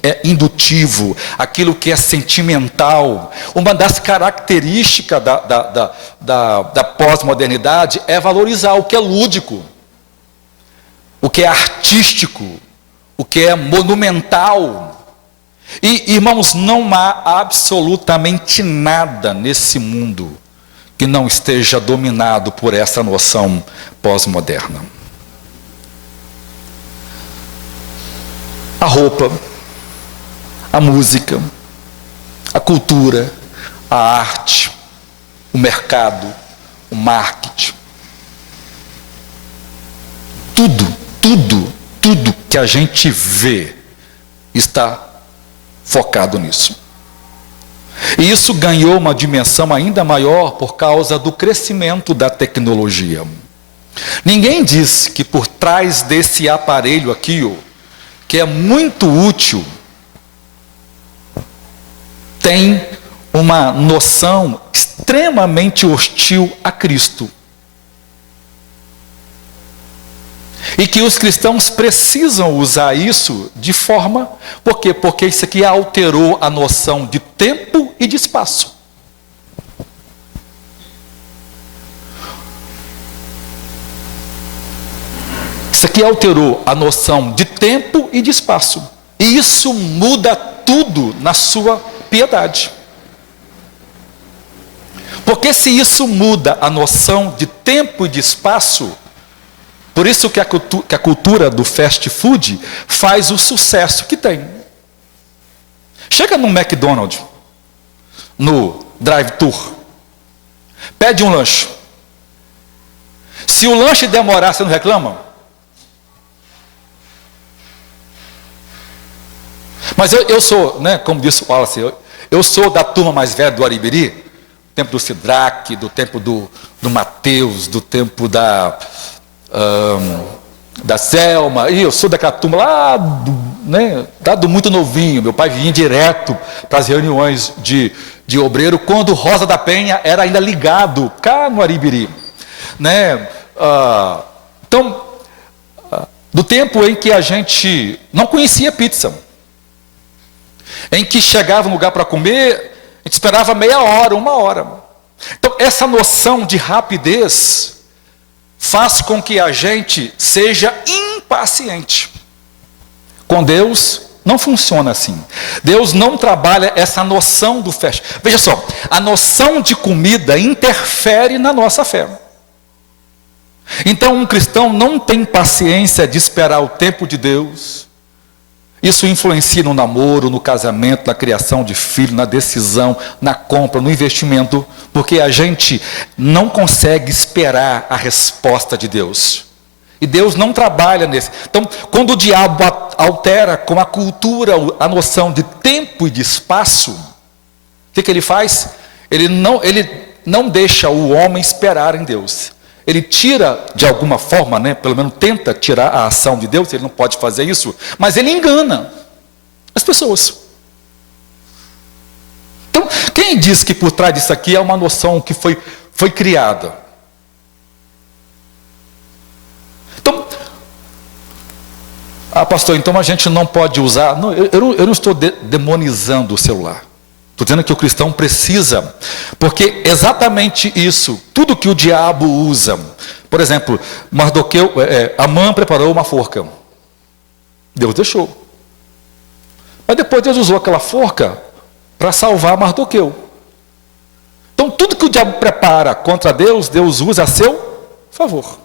é indutivo, aquilo que é sentimental. Uma das características da pós-modernidade é valorizar o que é lúdico, o que é artístico, o que é monumental. E, irmãos, não há absolutamente nada nesse mundo que não esteja dominado por essa noção pós-moderna. A roupa, a música, a cultura, a arte, o mercado, o marketing. Tudo que a gente vê está focado nisso. E isso ganhou uma dimensão ainda maior por causa do crescimento da tecnologia. Ninguém diz que por trás desse aparelho aqui, que é muito útil, tem uma noção extremamente hostil a Cristo. E que os cristãos precisam usar isso de forma... Por quê? Porque isso aqui alterou a noção de tempo e de espaço. Isso aqui alterou a noção de tempo e de espaço. E isso muda tudo na sua piedade. Porque se isso muda a noção de tempo e de espaço, por isso que a cultura do fast food faz o sucesso que tem. Chega no McDonald's, no drive-thru, pede um lanche. Se o lanche demorar, você não reclama? Mas eu sou, né, como disse o Wallace, eu sou da turma mais velha do Aribiri, tempo do Sidraque, do tempo do Mateus, do tempo da Selma, e eu sou daquela turma lá, do muito novinho. Meu pai vinha direto para as reuniões de obreiro, quando o Rosa da Penha era ainda ligado cá no Aribiri. Né? Então, do tempo em que a gente não conhecia pizza, em que chegava um lugar para comer, a gente esperava meia hora, 1 hora. Então, essa noção de rapidez faz com que a gente seja impaciente. Com Deus, não funciona assim. Deus não trabalha essa noção do fast. Veja só, a noção de comida interfere na nossa fé. Então, um cristão não tem paciência de esperar o tempo de Deus. Isso influencia no namoro, no casamento, na criação de filho, na decisão, na compra, no investimento, porque a gente não consegue esperar a resposta de Deus. E Deus não trabalha nesse. Então, quando o diabo altera com a cultura a noção de tempo e de espaço, o que ele faz? Ele não deixa o homem esperar em Deus. Ele tira, de alguma forma, né, pelo menos tenta tirar a ação de Deus, ele não pode fazer isso, mas ele engana as pessoas. Então, quem diz que por trás disso aqui é uma noção que foi criada? Então, pastor, então a gente não pode usar. Não, eu não estou demonizando o celular. Estou dizendo que o cristão precisa, porque exatamente isso, tudo que o diabo usa, por exemplo, Mardoqueu, Amã preparou uma forca, Deus deixou, mas depois Deus usou aquela forca para salvar Mardoqueu. Então tudo que o diabo prepara contra Deus, Deus usa a seu favor.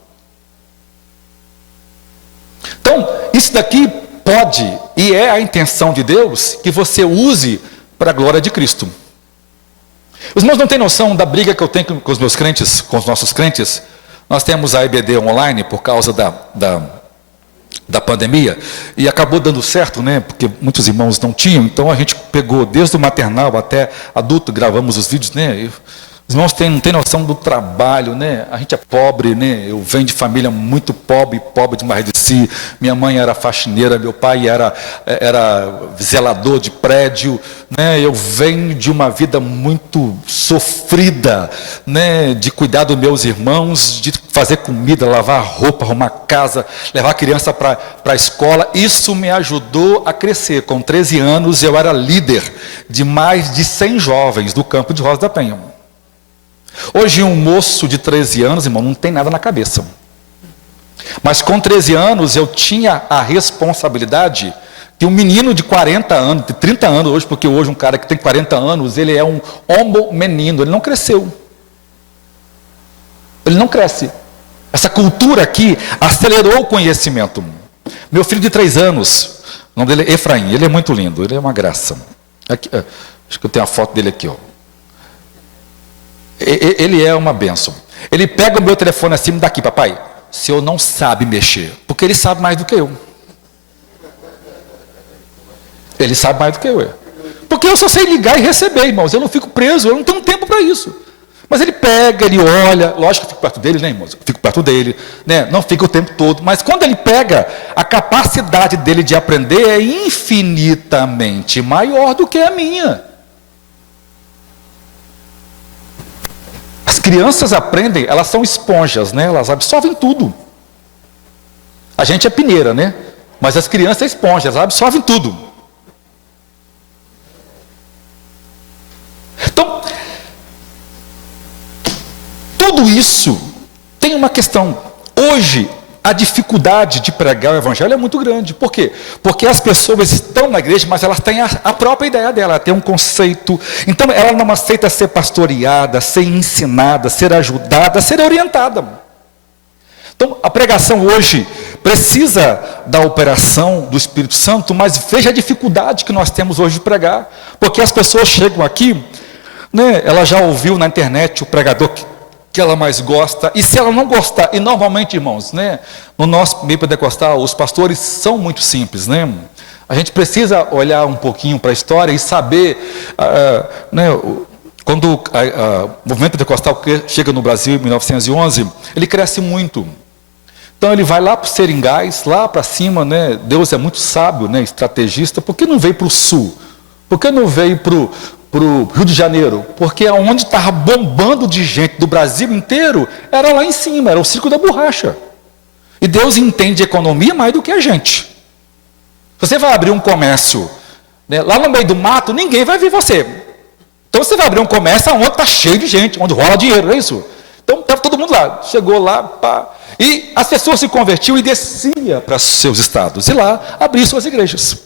Então isso daqui pode, e é a intenção de Deus, que você use para a glória de Cristo. Os irmãos não têm noção da briga que eu tenho com os meus crentes, com os nossos crentes. Nós temos a EBD online por causa da pandemia, e acabou dando certo, né? Porque muitos irmãos não tinham, então a gente pegou desde o maternal até adulto, gravamos os vídeos, né? Os irmãos não têm noção do trabalho, né? A gente é pobre, né? Eu venho de família muito pobre demais de si. Minha mãe era faxineira, meu pai era zelador de prédio, né? Eu venho de uma vida muito sofrida, né? De cuidar dos meus irmãos, de fazer comida, lavar roupa, arrumar casa, levar a criança para a escola. Isso me ajudou a crescer. Com 13 anos eu era líder de mais de 100 jovens do campo de Rosa da Penha. Hoje um moço de 13 anos, irmão, não tem nada na cabeça. Mas com 13 anos eu tinha a responsabilidade que um menino de 40 anos, de 30 anos hoje, porque hoje um cara que tem 40 anos, ele é um homo menino, ele não cresceu. Ele não cresce. Essa cultura aqui acelerou o conhecimento. Meu filho de 3 anos, o nome dele é Efraim, ele é muito lindo, ele é uma graça. Aqui, acho que eu tenho a foto dele aqui, ó. Ele é uma bênção. Ele pega o meu telefone assim, me dá aqui, papai. O senhor não sabe mexer, porque ele sabe mais do que eu. Ele sabe mais do que eu. Porque eu só sei ligar e receber, irmãos. Eu não fico preso, eu não tenho tempo para isso. Mas ele pega, ele olha, lógico que eu fico perto dele, né, irmãos? Eu fico perto dele, né? Não fica o tempo todo. Mas quando ele pega, a capacidade dele de aprender é infinitamente maior do que a minha. As crianças aprendem, elas são esponjas, né? Elas absorvem tudo. A gente é peneira, né? Mas as crianças são esponjas, elas absorvem tudo. Então, tudo isso tem uma questão. Hoje, a dificuldade de pregar o evangelho é muito grande. Por quê? Porque as pessoas estão na igreja, mas elas têm a própria ideia dela, ela tem um conceito. Então ela não aceita ser pastoreada, ser ensinada, ser ajudada, ser orientada. Então a pregação hoje precisa da operação do Espírito Santo, mas veja a dificuldade que nós temos hoje de pregar. Porque as pessoas chegam aqui, né, ela já ouviu na internet o pregador que ela mais gosta, e se ela não gostar, e normalmente, irmãos, né, no nosso meio pentecostal, os pastores são muito simples, né? A gente precisa olhar um pouquinho para a história e saber, né, quando o movimento pentecostal chega no Brasil em 1911, ele cresce muito. Então ele vai lá para os seringais, lá para cima, né? Deus é muito sábio, né, estrategista. Por que não veio para o sul? Por que não veio para o Rio de Janeiro? Porque onde estava bombando de gente do Brasil inteiro, era lá em cima, era o Circo da Borracha. E Deus entende economia mais do que a gente. Você vai abrir um comércio, né, lá no meio do mato, ninguém vai ver você. Então você vai abrir um comércio onde está cheio de gente, onde rola dinheiro, é isso? Então estava todo mundo lá, chegou lá, pá, e as pessoas se convertiam e descia para seus estados, e lá abriam suas igrejas.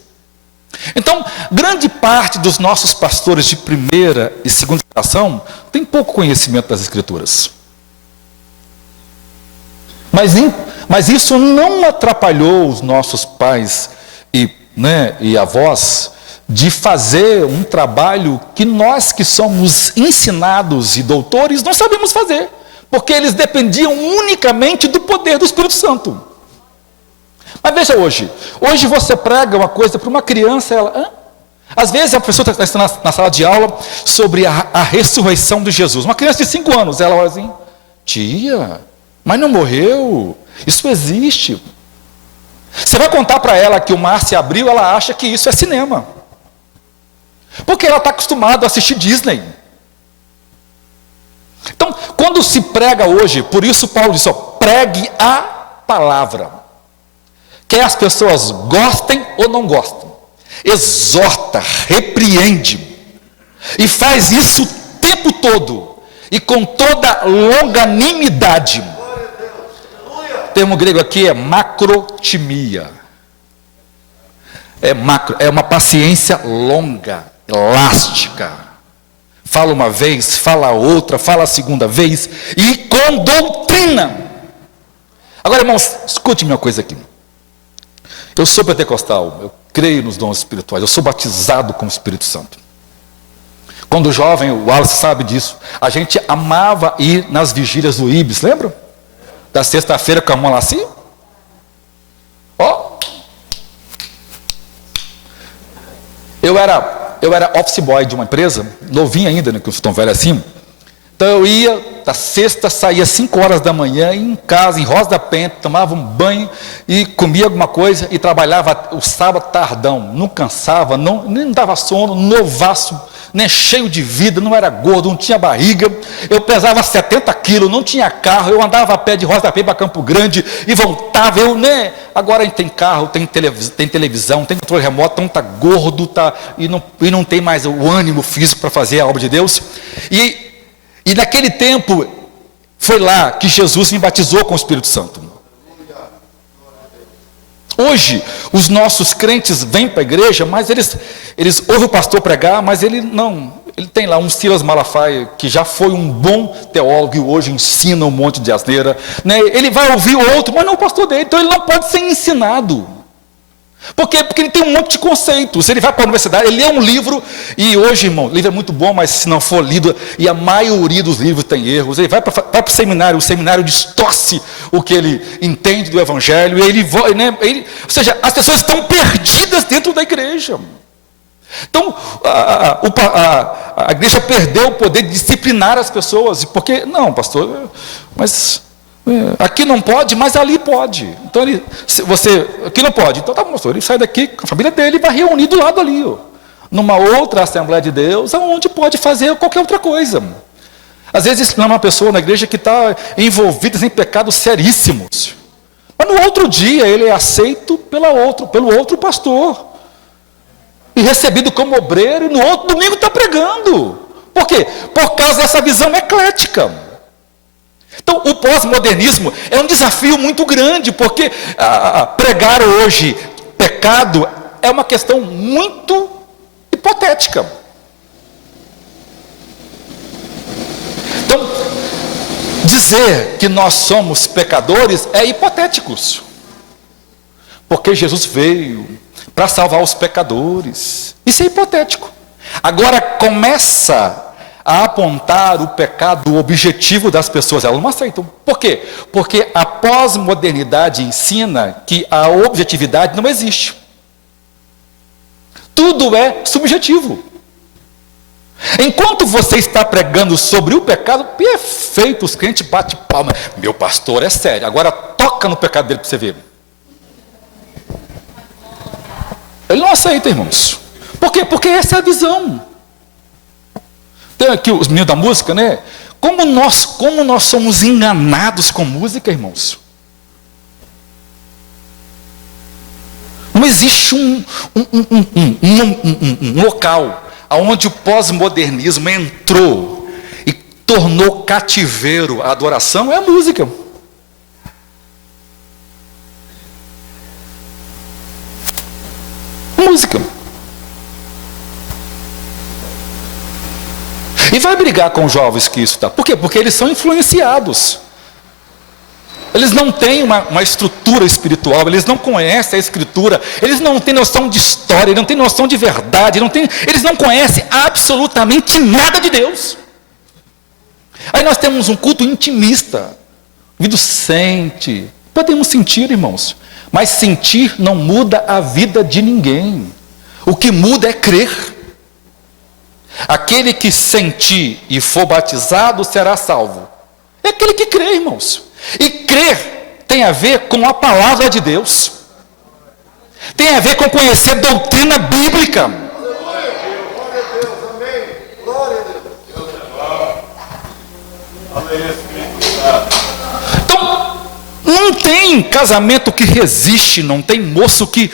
Então, grande parte dos nossos pastores de primeira e segunda geração tem pouco conhecimento das Escrituras. Mas isso não atrapalhou os nossos pais e avós de fazer um trabalho que nós que somos ensinados e doutores não sabemos fazer, porque eles dependiam unicamente do poder do Espírito Santo. Mas veja hoje você prega uma coisa para uma criança, às vezes a pessoa está na sala de aula sobre a ressurreição de Jesus, uma criança de 5 anos, ela olha assim, tia, mas não morreu, isso existe. Você vai contar para ela que o mar se abriu, ela acha que isso é cinema, porque ela está acostumada a assistir Disney. Então, quando se prega hoje, por isso Paulo diz, pregue a palavra. Quer as pessoas gostem ou não gostem, exorta, repreende, e faz isso o tempo todo, e com toda longanimidade. O termo grego aqui é macrotimia. É uma paciência longa, elástica. Fala uma vez, fala outra, fala a segunda vez, e com doutrina. Agora, irmãos, escute-me uma coisa aqui. Eu sou pentecostal, eu creio nos dons espirituais, eu sou batizado com o Espírito Santo. Quando jovem, o Wallace sabe disso, a gente amava ir nas vigílias do Ibis, lembra? Da sexta-feira com a mão lá assim. Eu era office boy de uma empresa, novinho ainda, né, que eu sou tão velho assim. Então eu ia, da sexta, saía 5 horas da manhã, ia em casa, em Rosa da Penha, tomava um banho e comia alguma coisa e trabalhava o sábado tardão, não cansava, nem dava sono, novaço, né, cheio de vida, não era gordo, não tinha barriga, eu pesava 70 quilos, não tinha carro, eu andava a pé de Rosa da Penha para Campo Grande e voltava, agora a gente tem carro, tem televisão, tem controle remoto, então está gordo, e não tem mais o ânimo físico para fazer a obra de Deus, e naquele tempo, foi lá que Jesus me batizou com o Espírito Santo. Hoje, os nossos crentes vêm para a igreja, mas eles ouvem o pastor pregar, mas ele tem lá um Silas Malafaia, que já foi um bom teólogo e hoje ensina um monte de asneira, né? Ele vai ouvir o outro, mas não o pastor dele, então ele não pode ser ensinado. Por quê? Porque ele tem um monte de conceitos. Ele vai para a universidade, ele lê um livro, e hoje, irmão, o livro é muito bom, mas se não for lido, e a maioria dos livros tem erros, ele vai para o seminário distorce o que ele entende do evangelho, e ou seja, as pessoas estão perdidas dentro da igreja. Então, a igreja perdeu o poder de disciplinar as pessoas, porque, não, pastor, mas... aqui não pode, mas ali pode. Então aqui não pode, então tá bom, pastor, ele sai daqui com a família dele e vai reunir do lado ali, numa outra Assembleia de Deus, onde pode fazer qualquer outra coisa. Às vezes não é uma pessoa na igreja que está envolvida em pecados seríssimos, mas no outro dia ele é aceito pelo outro pastor, e recebido como obreiro, e no outro domingo está pregando. Por quê? Por causa dessa visão eclética. Então, o pós-modernismo é um desafio muito grande, porque pregar hoje pecado é uma questão muito hipotética. Então, dizer que nós somos pecadores é hipotético, porque Jesus veio para salvar os pecadores. Isso é hipotético. Agora começa a apontar o pecado, o objetivo das pessoas, elas não aceitam. Por quê? Porque a pós-modernidade ensina que a objetividade não existe. Tudo é subjetivo. Enquanto você está pregando sobre o pecado, perfeito, os crentes batem palma. Meu pastor é sério, agora toca no pecado dele para você ver. Ele não aceita, irmãos. Por quê? Porque essa é a visão. Tem aqui os meninos da música, né? Como nós somos enganados com música, irmãos. Não existe um local onde o pós-modernismo entrou e tornou cativeiro a adoração, é a música. Música. E vai brigar com os jovens que isso está. Por quê? Porque eles são influenciados. Eles não têm uma estrutura espiritual, eles não conhecem a Escritura, eles não têm noção de história, eles não têm noção de verdade, eles não conhecem absolutamente nada de Deus. Aí nós temos um culto intimista, o indivíduo sente, podemos sentir, irmãos, mas sentir não muda a vida de ninguém. O que muda é crer. Aquele que sentir e for batizado será salvo. É aquele que crê, irmãos. E crer tem a ver com a palavra de Deus. Tem a ver com conhecer doutrina bíblica. Então, não tem casamento que resiste, não tem moço que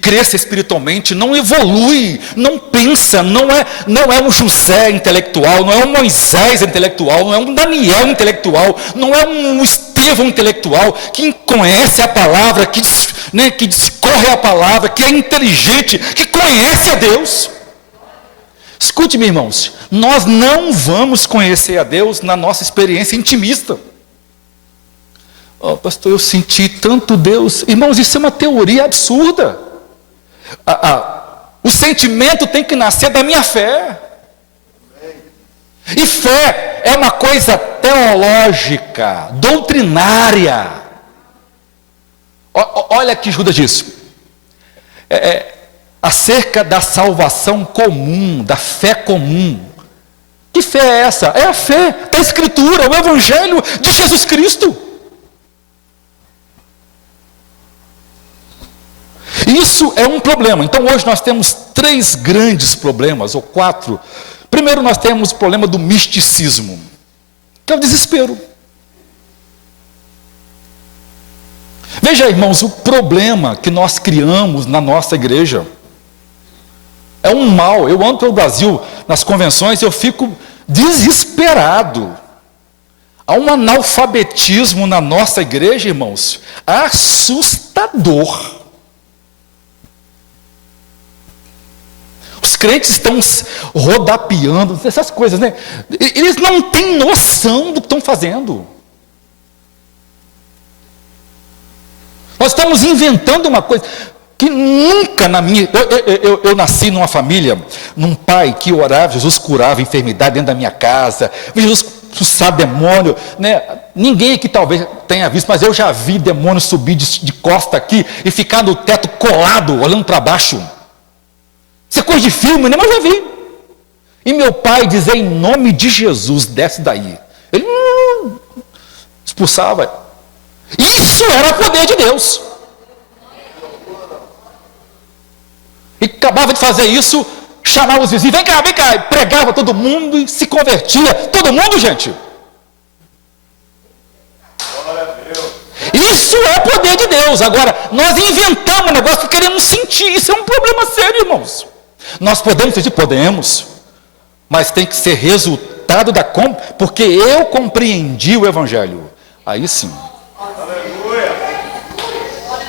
cresça espiritualmente, não evolui, não pensa, não é um José intelectual, não é um Moisés intelectual, não é um Daniel intelectual, não é um Estevão intelectual, que conhece a palavra, que discorre a palavra, que é inteligente, que conhece a Deus. Escute-me, irmãos, nós não vamos conhecer a Deus na nossa experiência intimista. Oh, pastor, eu senti tanto Deus. Irmãos, isso é uma teoria absurda. O sentimento tem que nascer da minha fé. E fé é uma coisa teológica, doutrinária. Olha que Judas diz. Acerca da salvação comum, da fé comum. Que fé é essa? É a fé da Escritura, o Evangelho de Jesus Cristo. Isso é um problema. Então hoje nós temos 3 grandes problemas, ou 4. Primeiro nós temos o problema do misticismo, que é o desespero. Veja, irmãos, o problema que nós criamos na nossa igreja é um mal. Eu ando pelo Brasil nas convenções e eu fico desesperado. Há um analfabetismo na nossa igreja, irmãos, assustador. Os crentes estão rodapiando, essas coisas, né? Eles não têm noção do que estão fazendo. Nós estamos inventando uma coisa que nunca na minha... Eu nasci numa família, num pai que orava, Jesus curava enfermidade dentro da minha casa, Jesus expulsava demônio, né? Ninguém aqui talvez tenha visto, mas eu já vi demônio subir de costa aqui e ficar no teto colado, olhando para baixo. Isso é coisa de filme, né? Mas eu já vi. E meu pai dizia, em nome de Jesus, desce daí. Ele expulsava. Isso era o poder de Deus. E acabava de fazer isso, chamava os vizinhos, vem cá, e pregava todo mundo e se convertia. Todo mundo, gente. Isso é o poder de Deus. Agora, nós inventamos um negócio que queremos sentir. Isso é um problema sério, irmãos. Nós podemos sentir? Podemos. Mas tem que ser resultado porque eu compreendi o Evangelho. Aí sim. Aleluia!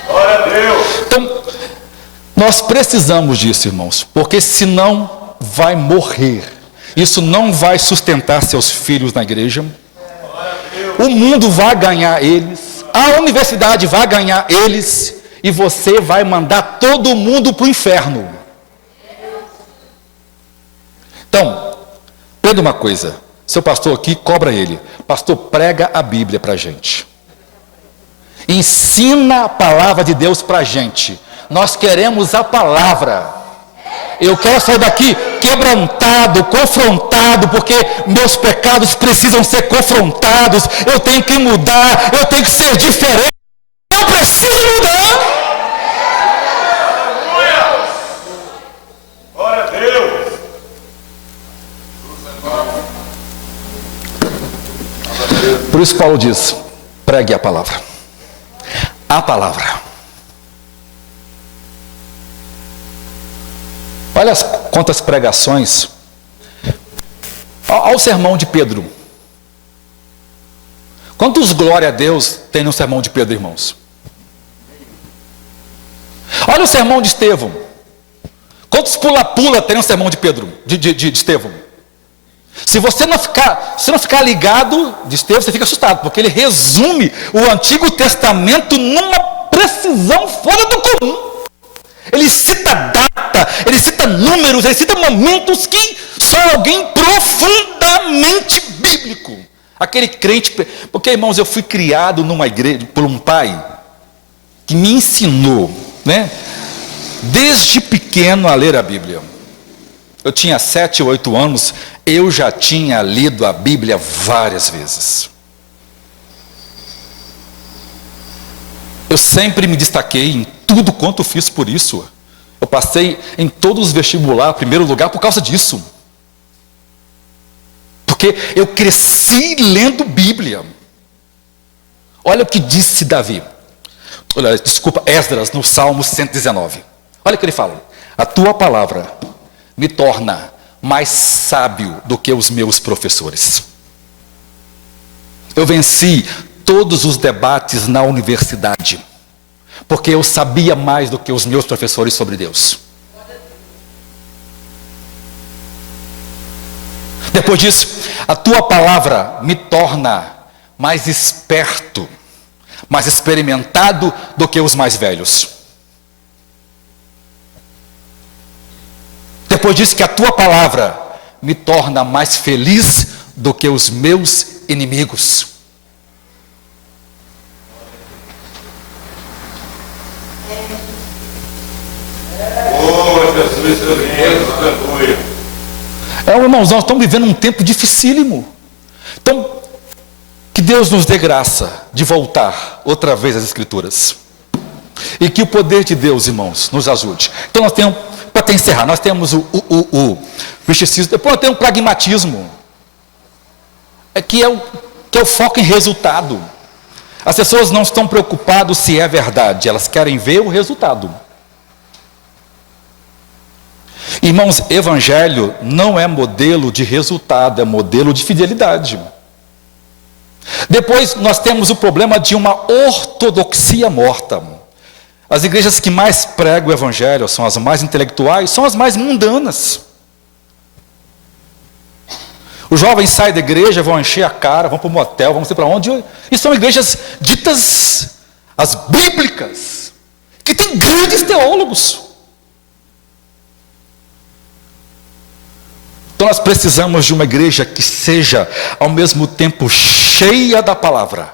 Glória a Deus! Então, nós precisamos disso, irmãos, porque senão vai morrer. Isso não vai sustentar seus filhos na igreja. O mundo vai ganhar eles, a universidade vai ganhar eles, e você vai mandar todo mundo para o inferno. Então, aprenda uma coisa, seu pastor aqui, cobra ele. Pastor, prega a Bíblia para a gente. Ensina a palavra de Deus para a gente. Nós queremos a palavra. Eu quero sair daqui quebrantado, confrontado, porque meus pecados precisam ser confrontados. Eu tenho que mudar, eu tenho que ser diferente. Eu preciso mudar. Glória a Deus! Por isso Paulo diz, pregue a palavra. A palavra. Olha quantas pregações. Ao sermão de Pedro. Quantos glória a Deus tem no sermão de Pedro, irmãos? Olha o sermão de Estevão. Quantos pula-pula tem no sermão de Pedro, de Estevão? Se você não ficar ligado de Estevão, você fica assustado, porque ele resume o Antigo Testamento numa precisão fora do comum. Ele cita data, ele cita números, ele cita momentos que só alguém profundamente bíblico. Aquele crente, porque, irmãos, eu fui criado numa igreja por um pai que me ensinou, né, desde pequeno a ler a Bíblia. Eu tinha 7 ou 8 anos, eu já tinha lido a Bíblia várias vezes. Eu sempre me destaquei em tudo quanto fiz por isso. Eu passei em todos os vestibulares, primeiro lugar, por causa disso. Porque eu cresci lendo Bíblia. Olha o que disse Davi. Esdras, no Salmo 119. Olha o que ele fala. A tua palavra me torna mais sábio do que os meus professores. Eu venci todos os debates na universidade, porque eu sabia mais do que os meus professores sobre Deus. Depois disso, a tua palavra me torna mais esperto, mais experimentado do que os mais velhos. Depois disso, que a tua palavra me torna mais feliz do que os meus inimigos. Irmãos, nós estamos vivendo um tempo dificílimo. Então, que Deus nos dê graça de voltar outra vez às Escrituras. E que o poder de Deus, irmãos, nos ajude. Então nós temos, para encerrar, nós temos o misticismo, depois nós temos o pragmatismo. Que é o foco em resultado. As pessoas não estão preocupadas se é verdade, elas querem ver o resultado. Irmãos, evangelho não é modelo de resultado, é modelo de fidelidade. Depois nós temos o problema de uma ortodoxia morta. As igrejas que mais pregam o evangelho são as mais intelectuais, são as mais mundanas. Os jovens saem da igreja, vão encher a cara, vão para o motel, vão sei para onde, e são igrejas ditas, as bíblicas, que têm grandes teólogos. Então nós precisamos de uma igreja que seja ao mesmo tempo cheia da palavra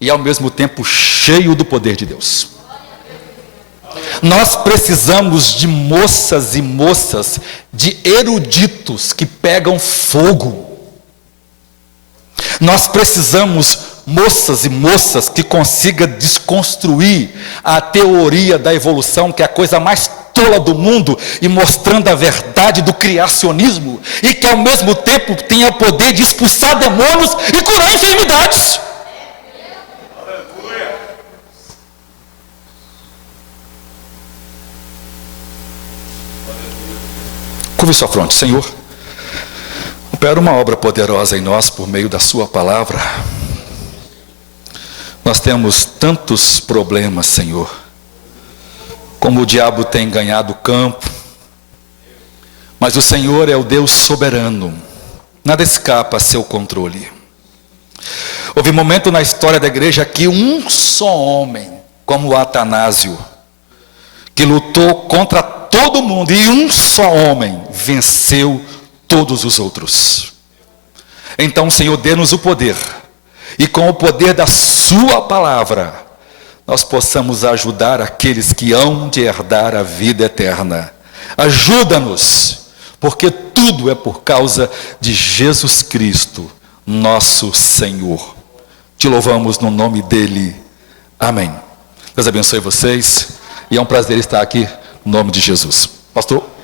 e ao mesmo tempo cheio do poder de Deus. Nós precisamos de moças e moças, de eruditos que pegam fogo. Nós precisamos moças e moças que consigam desconstruir a teoria da evolução, que é a coisa mais tola do mundo, e mostrando a verdade do criacionismo, e que ao mesmo tempo tenha o poder de expulsar demônios e curar enfermidades. Curve sua fronte, Senhor. Opera uma obra poderosa em nós por meio da sua palavra. Nós temos tantos problemas, Senhor. Como o diabo tem ganhado o campo. Mas o Senhor é o Deus soberano. Nada escapa a seu controle. Houve um momento na história da igreja que um só homem, como o Atanásio, que lutou contra todo mundo, e um só homem venceu todos os outros. Então, Senhor, dê-nos o poder, e com o poder da sua palavra, nós possamos ajudar aqueles que hão de herdar a vida eterna. Ajuda-nos, porque tudo é por causa de Jesus Cristo, nosso Senhor. Te louvamos no nome dele. Amém. Deus abençoe vocês. E é um prazer estar aqui no nome de Jesus. Pastor.